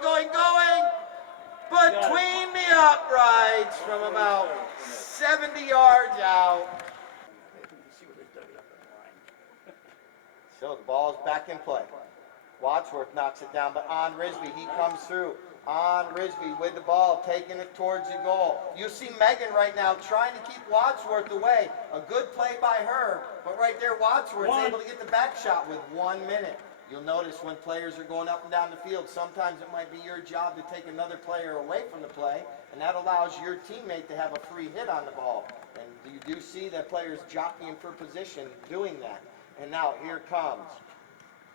Between the uprights from about 70 yards out. So the ball is back in play. Wadsworth knocks it down, but on Risby, he comes through. On Risby with the ball, taking it towards the goal. You see Megan right now trying to keep Wadsworth away. A good play by her, but right there Wadsworth's able to get the back shot with 1 minute. You'll notice when players are going up and down the field, sometimes it might be your job to take another player away from the play, and that allows your teammate to have a free hit on the ball. And you do see that players jockeying for position doing that. And now here comes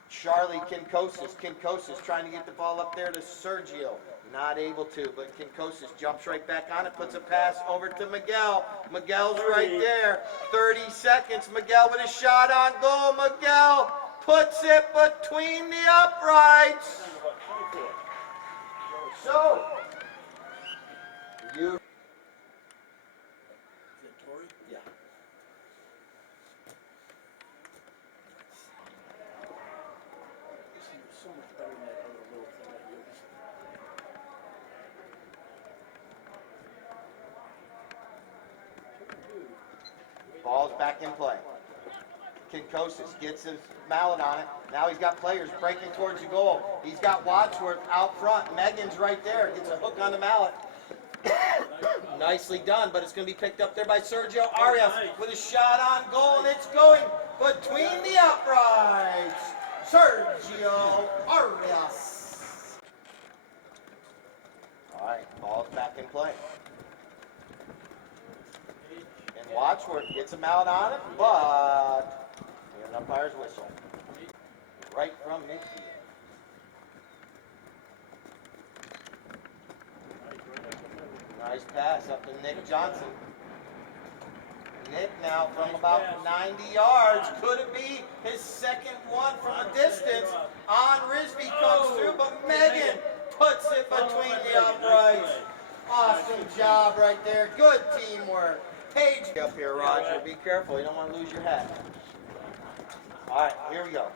Charlie Kinkosis. Kinkosis trying to get the ball up there to Sergio. Not able to, but Kinkosis jumps right back on it, puts a pass over to Miguel. Miguel's right there. 30 seconds. Miguel with a shot on goal. Miguel puts it between the uprights. So, you... Yeah. So much better than that other little thing I used. Ball's back in play. Kinkosis gets his mallet on it. Now he's got players breaking towards the goal. He's got Wadsworth out front. Megan's right there. Gets a hook on the mallet. Nicely done, but it's going to be picked up there by Sergio Arias with a shot on goal, and it's going between the uprights. Sergio Arias. All right, ball's back in play. And Wadsworth gets a mallet on it, but an umpire's whistle. Right from midfield. Nice pass up to Nick Johnson. Nick now from about 90 yards. Could it be his second one from a distance? On Risby comes through, but Megan puts it between the uprights. Awesome job right there. Good teamwork. Paige up here, Roger. Be careful. You don't want to lose your hat. All right, here we go.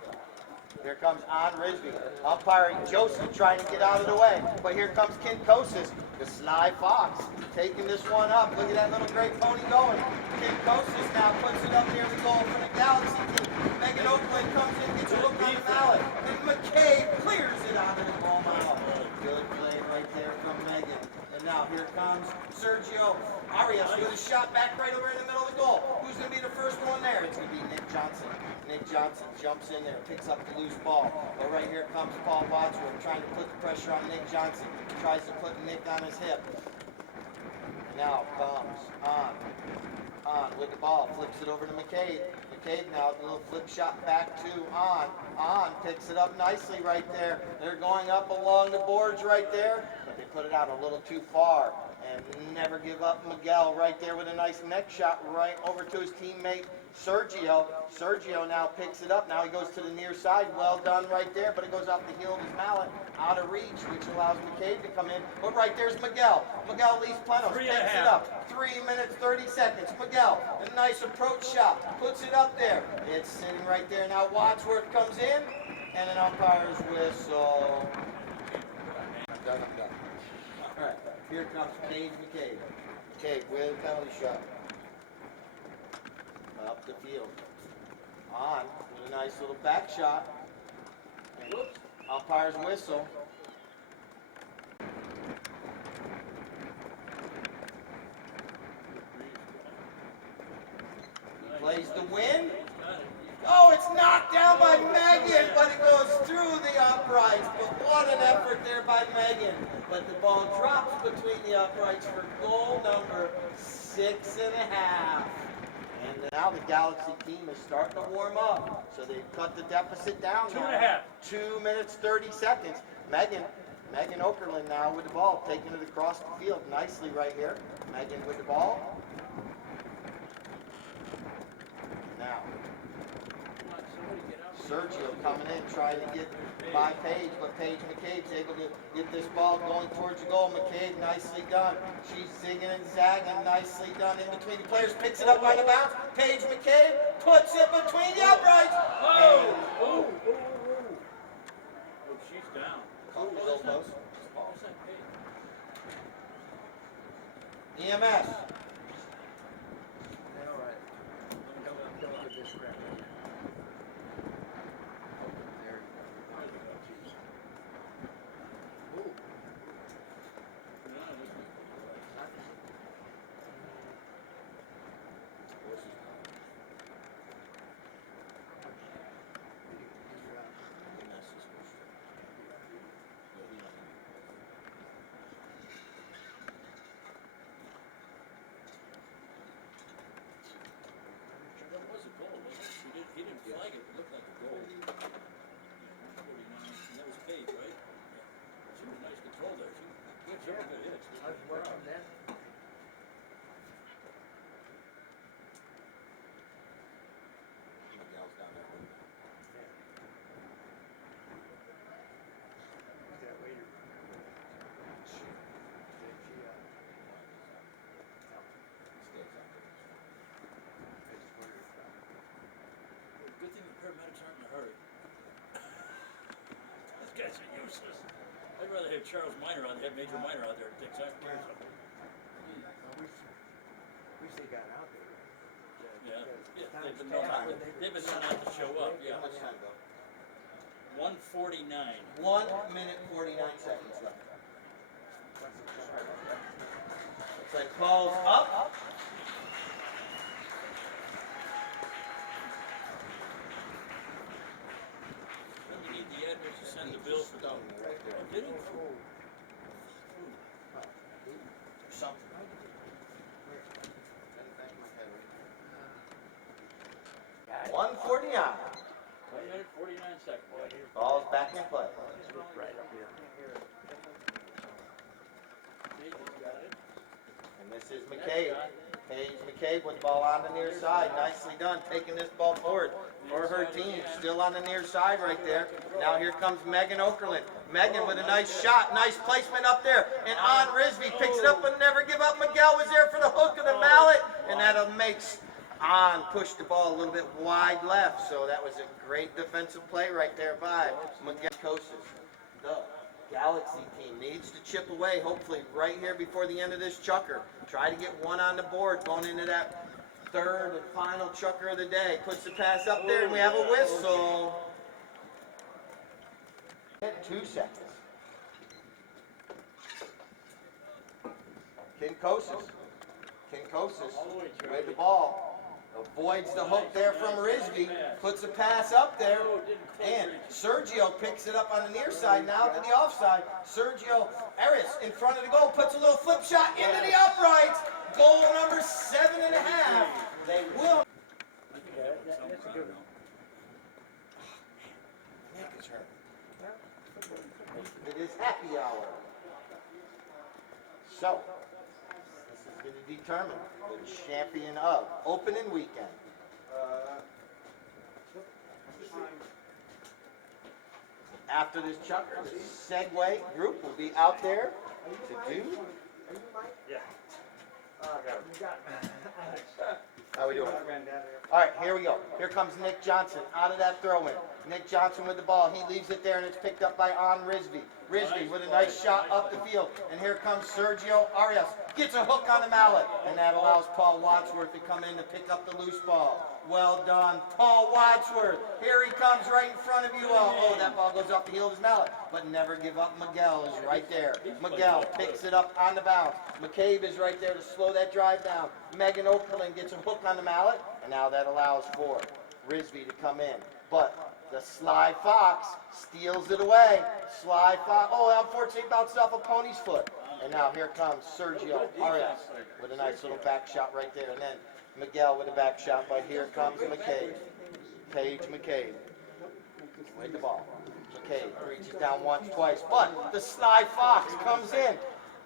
Here comes On Risby. Umpiring Joseph trying to get out of the way. But here comes Kinkosis, the sly fox, taking this one up. Look at that little great pony going. Kinkosis now puts it up near the goal for the Galaxy team. Megan Oakland comes in, gets a hook on the mallet. And McCabe clears it out of the goal mouth. Good play right there from Megan. And now here comes Sergio Arias with a shot back right over in the middle of the goal. Who's going to be the first one there? It's going to be Nick Johnson. Nick Johnson jumps in there, picks up the loose ball. But right here comes Paul Wadsworth trying to put the pressure on Nick Johnson. Tries to put Nick on his hip. Now comes on with the ball, flips it over to McCabe. McCabe now a little flip shot back to On picks it up nicely right there. They're going up along the boards right there, but they put it out a little too far. And never give up. Miguel right there with a nice neck shot right over to his teammate Sergio. Sergio now picks it up. Now he goes to the near side. Well done right there, but it goes off the heel of his mallet, out of reach, which allows McCabe to come in. But right there's Miguel. Miguel Lees Plenos picks it up. 3 minutes, 30 seconds. Miguel, a nice approach shot, puts it up there. It's sitting right there. Now Wadsworth comes in, and an umpire's whistle. I'm done. All right, here comes Paige McCabe. McCabe with a penalty shot. Up the field. On with a nice little back shot. And umpire's whistle. He plays the win. Oh, it's knocked down by Megan, but it goes through the uprights. But what an effort there by Megan. But the ball drops between the uprights for goal number 6.5. And now the Galaxy team is starting to warm up. So they've cut the deficit down now. 2 minutes, 30 seconds. Megan Okerlund now with the ball, taking it across the field nicely right here. Megan with the ball. Now, Sergio coming in, trying to get by Paige, but Paige McCabe's able to get this ball going towards the goal. McCabe, nicely done. She's zigging and zagging, nicely done in between the players, picks it up on the bounce. Paige McCabe puts it between the uprights. Oh, she's down. Off the goalpost. EMS. All right. Don't get this crap. There. Ooh. That was a goal, wasn't it? He didn't flag it, it looked like a goal. 49, and that was Paige, right? Yeah. She was nice control there. She had good hits. I was watching that. Miguel's down there. That waiter. Good thing the paramedics aren't in a hurry. These guys are useless. I'd rather have Charles Minor out there, Major Minor out there, and take Zach Pierce up. I wish they got out there. Yeah, they've been known not to show up, yeah. How much time go? 1:49. 1 minute 49 seconds left. Looks like ball's up. Then we need the address to send the bill for them. Right there. Oh, did he? Something. 149. 1 minute 49 seconds. Ball's back in play. Right up here. Paige has got it. And this is McCabe. Paige McCabe with the ball on the near side. Nicely done, taking this ball forward for her team. Still on the near side right there. Now here comes Megan Okerlund. Megan with a nice shot. Nice placement up there. And on Risby picks it up and never give up. Miguel was there for the hook of the mallet. And that'll makes on push the ball a little bit wide left. So that was a great defensive play right there by Miguel Koses. The Galaxy team needs to chip away, hopefully right here before the end of this chukker. Try to get one on the board going into that third and final chukker of the day. Puts the pass up there and we have a whistle. 2 seconds. Kinkosis with the ball. Avoids the hook there from Risby. Puts a pass up there. And Sergio picks it up on the near side now to the offside. Sergio Eris in front of the goal. Puts a little flip shot into the uprights. Goal number 7.5. They will. That's a good one. Neck is hurt. It is happy hour. So, this is going to determine the champion of opening weekend. After this chukker, the Segway group will be out there to do. How we doing? All right, here we go. Here comes Nick Johnson out of that throw-in. Nick Johnson with the ball. He leaves it there, and it's picked up by On Risby. Risby with a nice shot up the field. And here comes Sergio Arias. Gets a hook on the mallet. And that allows Paul Wadsworth to come in to pick up the loose ball. Well done, Paul Wadsworth. Here he comes right in front of you all. Oh, that ball goes off the heel of his mallet. But never give up. Miguel is right there. Miguel picks it up on the bounce. McCabe is right there to slow that drive down. Megan Okerlund gets a hook on the mallet. And now that allows for Risby to come in. But the Sly Fox steals it away. Sly Fox, oh, unfortunately bounced off a pony's foot. And now here comes Sergio Arias with a nice little back shot right there. And then Miguel with a back shot, but here comes McCabe. Paige McCabe with the ball. McCabe reaches down once, twice, but the Sly Fox comes in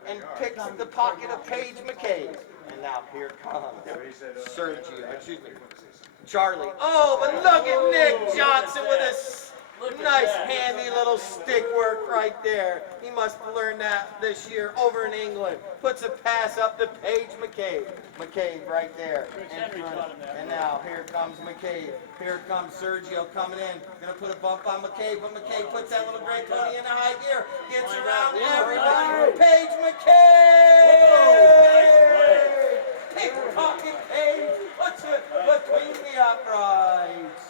and picks the pocket of Paige McCabe. And now here comes Charlie. Oh, but look at Nick Johnson with a nice handy little stick work right there. He must have learned that this year over in England. Puts a pass up to Paige McCabe. McCabe right there in front. And now here comes McCabe. Here comes Sergio coming in. Gonna put a bump on McCabe, but McCabe puts that little gray pony in a high gear. Gets around everybody. Paige McCabe! Pickpocket Paige puts it between the uprights.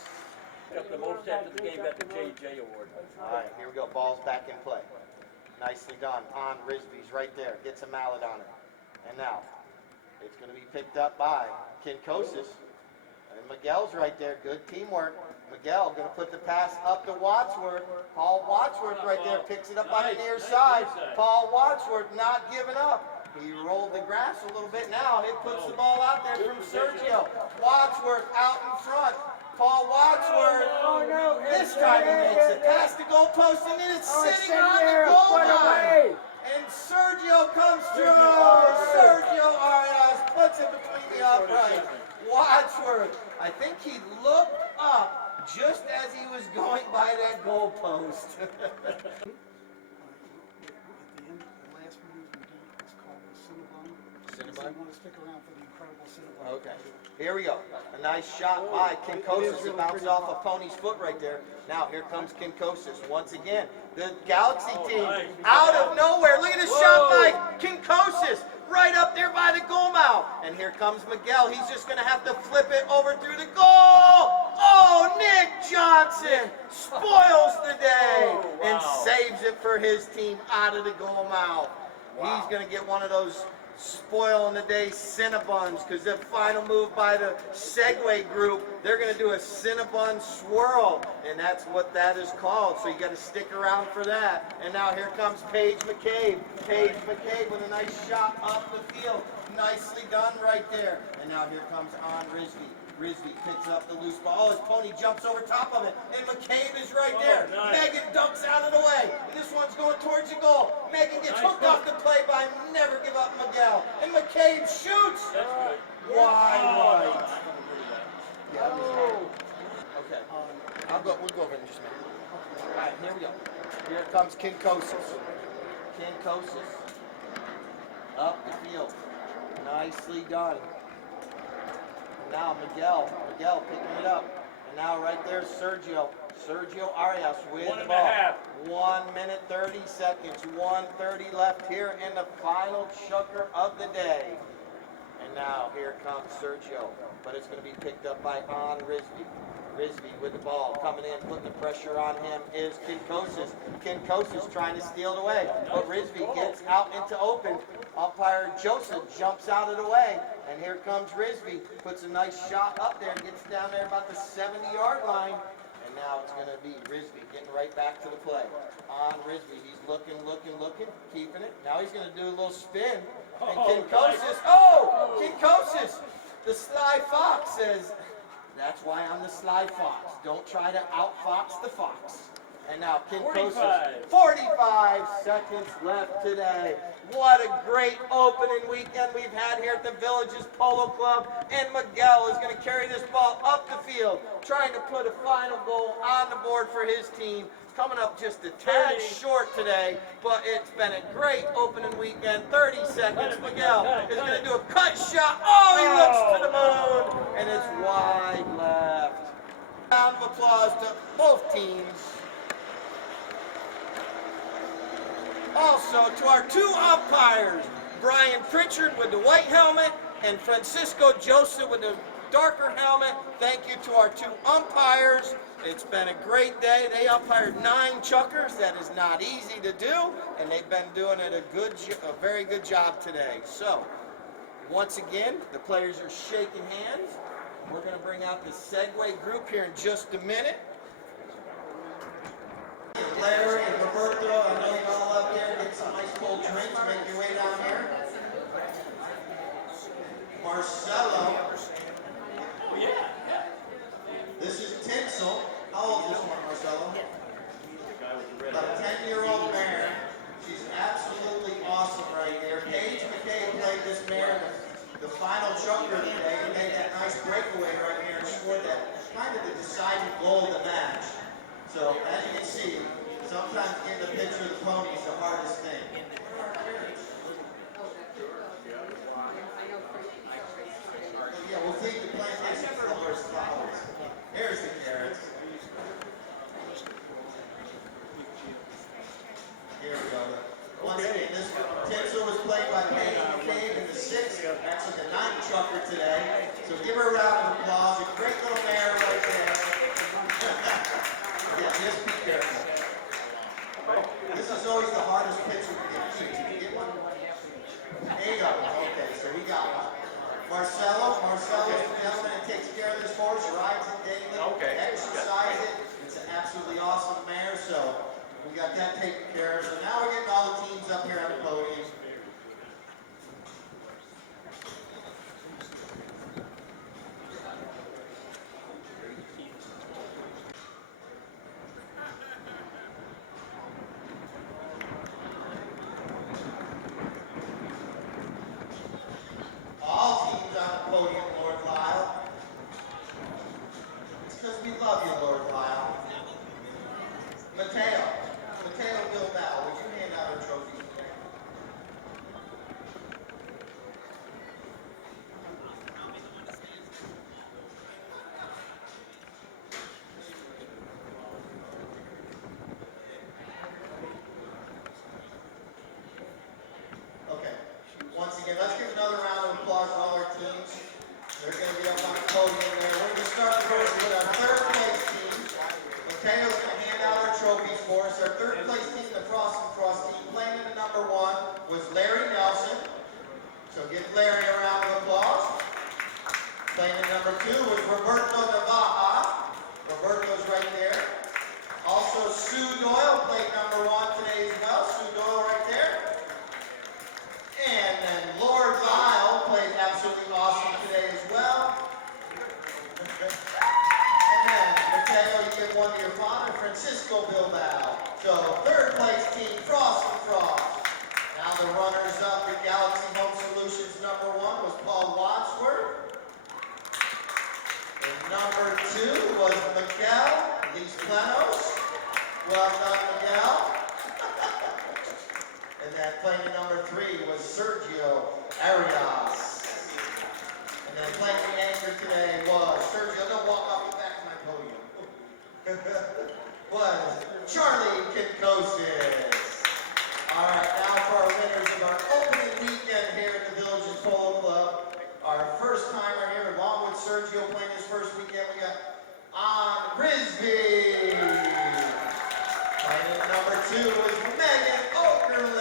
Got the most after the game, got the JJ award. All right, here we go. Ball's back in play. Nicely done. On Risby's right there. Gets a mallet on it. And now, it's going to be picked up by Kinkosis. And Miguel's right there. Good teamwork. Miguel going to put the pass up to Wadsworth. Paul Wadsworth right there picks it up on the near side. Paul Wadsworth not giving up. He rolled the grass a little bit now. It puts the ball out there from Sergio. Wadsworth out in front. Paul Wadsworth, this time he makes it past the goalpost and then it's sitting on the goal line. And Sergio comes through. Sergio Arias puts it between the uprights. Wadsworth, I think he looked up just as he was going by that goalpost. Okay, here we go. A nice shot by Kinkosis. It bounced off a pony's foot right there. Now here comes Kinkosis once again. The Galaxy team out of nowhere. Look at this shot by Kinkosis. right up there by the goal mouth. And here comes Miguel. He's just going to have to flip it over through the goal. Oh, Nick Johnson spoils the day and saves it for his team out of the goal mouth. He's going to get one of those spoil in the day Cinnabons, because the final move by the Segway group, they're going to do a Cinnabon swirl, and that's what that is called. So you got to stick around for that. And now here comes Paige McCabe. Paige McCabe with a nice shot up the field. Nicely done right there. And now here comes On Risby. Risby picks up the loose ball. Oh, his pony jumps over top of it. And McCabe is right there. Nice. Megan dunks out of the way. And this one's going towards the goal. Megan gets hooked off the play by Never Give Up Miguel. And McCabe shoots. That's good. Wide right. Oh. Yeah. Okay. We'll go over it in just a minute. All right, here we go. Here comes Kinkosis. Kinkosis. Up the field. Nicely done. Now Miguel picking it up. And now right there, Sergio Arias with the ball. 1 minute 30 seconds, 1:30 left here in the final chucker of the day. And now here comes Sergio, but it's going to be picked up by On Risby. Risby with the ball coming in, putting the pressure on him is Kinkosis. Kinkosis trying to steal it away, but Risby gets out into open. Umpire Joseph jumps out of the way, and here comes Risby, puts a nice shot up there, gets down there about the 70-yard line, and now it's going to be Risby getting right back to the play. On Risby, he's looking, keeping it. Now he's going to do a little spin, and Kinkosis, the Sly Fox says, "That's why I'm the Sly Fox. Don't try to outfox the fox." And now Kinkosis, 45 seconds left today. What a great opening weekend we've had here at the Villages Polo Club. And Miguel is going to carry this ball up the field, trying to put a final goal on the board for his team. Coming up just a tad short today, but it's been a great opening weekend. 30 seconds. Miguel is going to do a cut shot. Oh, he looks to the moon, and it's wide left. Round of applause to both teams. Also to our two umpires, Brian Pritchard with the white helmet and Francisco Joseph with the darker helmet. Thank you to our two umpires. It's been a great day. They umpired 9 chuckers. That is not easy to do, and they've been doing it a very good job today. So, once again, the players are shaking hands. We're going to bring out the Segway group here in just a minute. Larry and Roberto, I know you're all up there. Get some nice cold drinks. Make your way down here. Marcelo. Oh, yeah. This is Tinsel. How old is this one, Marcelo? About a 10-year-old mare. She's absolutely awesome right there. Paige McCabe played this mare the final chucker today. He made that nice breakaway right here and scored that kind of the deciding goal of the match. So, as you can see, sometimes getting a picture of the pony is the hardest thing. Yeah, we'll feed the plantation flowers flowers. Here's the carrots. Here we go. Once again, this Tinsel was played by Paige McCabe in the 6th, actually the 9th chucker today. So give her a round of applause. A great little mare right there. Yeah, just be careful. This is always the hardest picture to get. Did you get one? There you go. Okay, so we got one. Marcelo's the gentleman that takes care of this horse, rides it daily, exercises it. It's an absolutely awesome mare, so we got that taken care of. So now we're getting all the teams up here on the podium. All teams on the podium, Lord Lyle. It's because we love you, Lord Lyle. Mateo Bilbao, would you course, our third place team, the Frost and Frost team, playing in the number 1 was Larry Nelson. So give Larry a round of applause. Playing in number 2 was Roberto Navaja. Roberto's right there. Also, Sue Doyle played number 1 today as well. Sue Doyle right there. And then Lord Lyle played absolutely awesome today as well. And then, Mateo, you give one to your father, Francisco Bilbao. So, third place team, Frost and Frost. Now the runners-up at Galaxy Home Solutions number 1 was Paul Wadsworth. And number 2 was Miguel Lisplanos. Well done, Miguel. And then playing in number 3 was Sergio Arias. And then playing the anchor today was Sergio, don't walk off the back of my podium. Was Charlie Kinkosis. All right, now for our winners of our opening weekend here at the Villages Polo Club. Our first timer here, along with Sergio playing his first weekend, we got On Risby. Playing at number 2 was Megan Okerlund.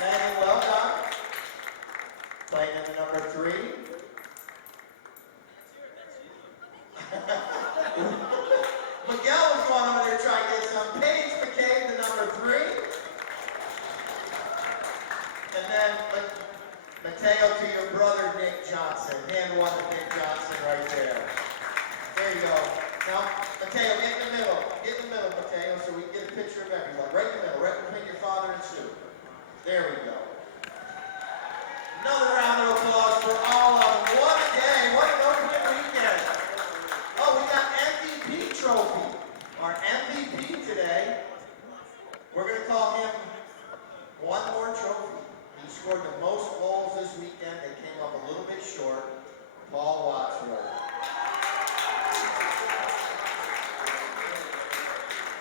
Megan, well done. Playing in the number 3. Miguel was going over there trying to get some. Paige McCabe, the number 3. And then Mateo to your brother Nick Johnson. Hand one to Nick Johnson right there. There you go. Now, Mateo, get in the middle. Get in the middle, Mateo, so we can get a picture of everyone. Right in the middle, right between your father and Sue. There we go. Another round of applause for all of them. What a day. What an opening weekend. Oh, we got MVP trophy. Our MVP today, we're going to call him one more trophy. He scored the most goals this weekend. They came up a little bit short. Paul Wadsworth.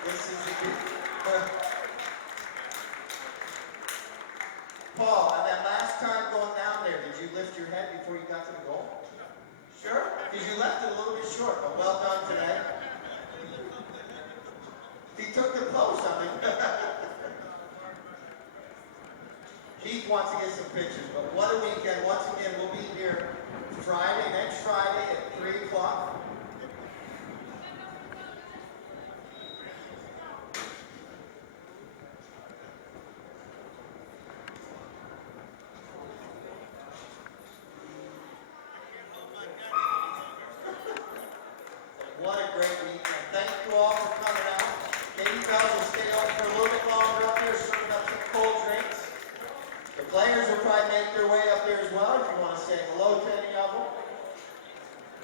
This is a good... Paul, and that last time going down there, did you lift your head before you got to the goal? Sure? Because you left it a little bit short, but well done today. He took the post on it. Keith wants to get some pictures, but what a weekend. Once again, we'll be here Friday, next Friday at 3 o'clock. What a great weekend. Thank you all for coming out. Maybe you guys will stay open for a little bit longer up here, serving up some cold drinks. The players will probably make their way up there as well if you want to say hello to any of them.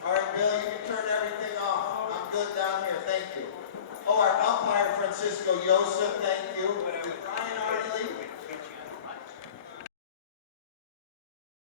All right, Bill, you can turn everything off. I'm good down here. Thank you. Oh, our umpire, Francisco Yosa, thank you.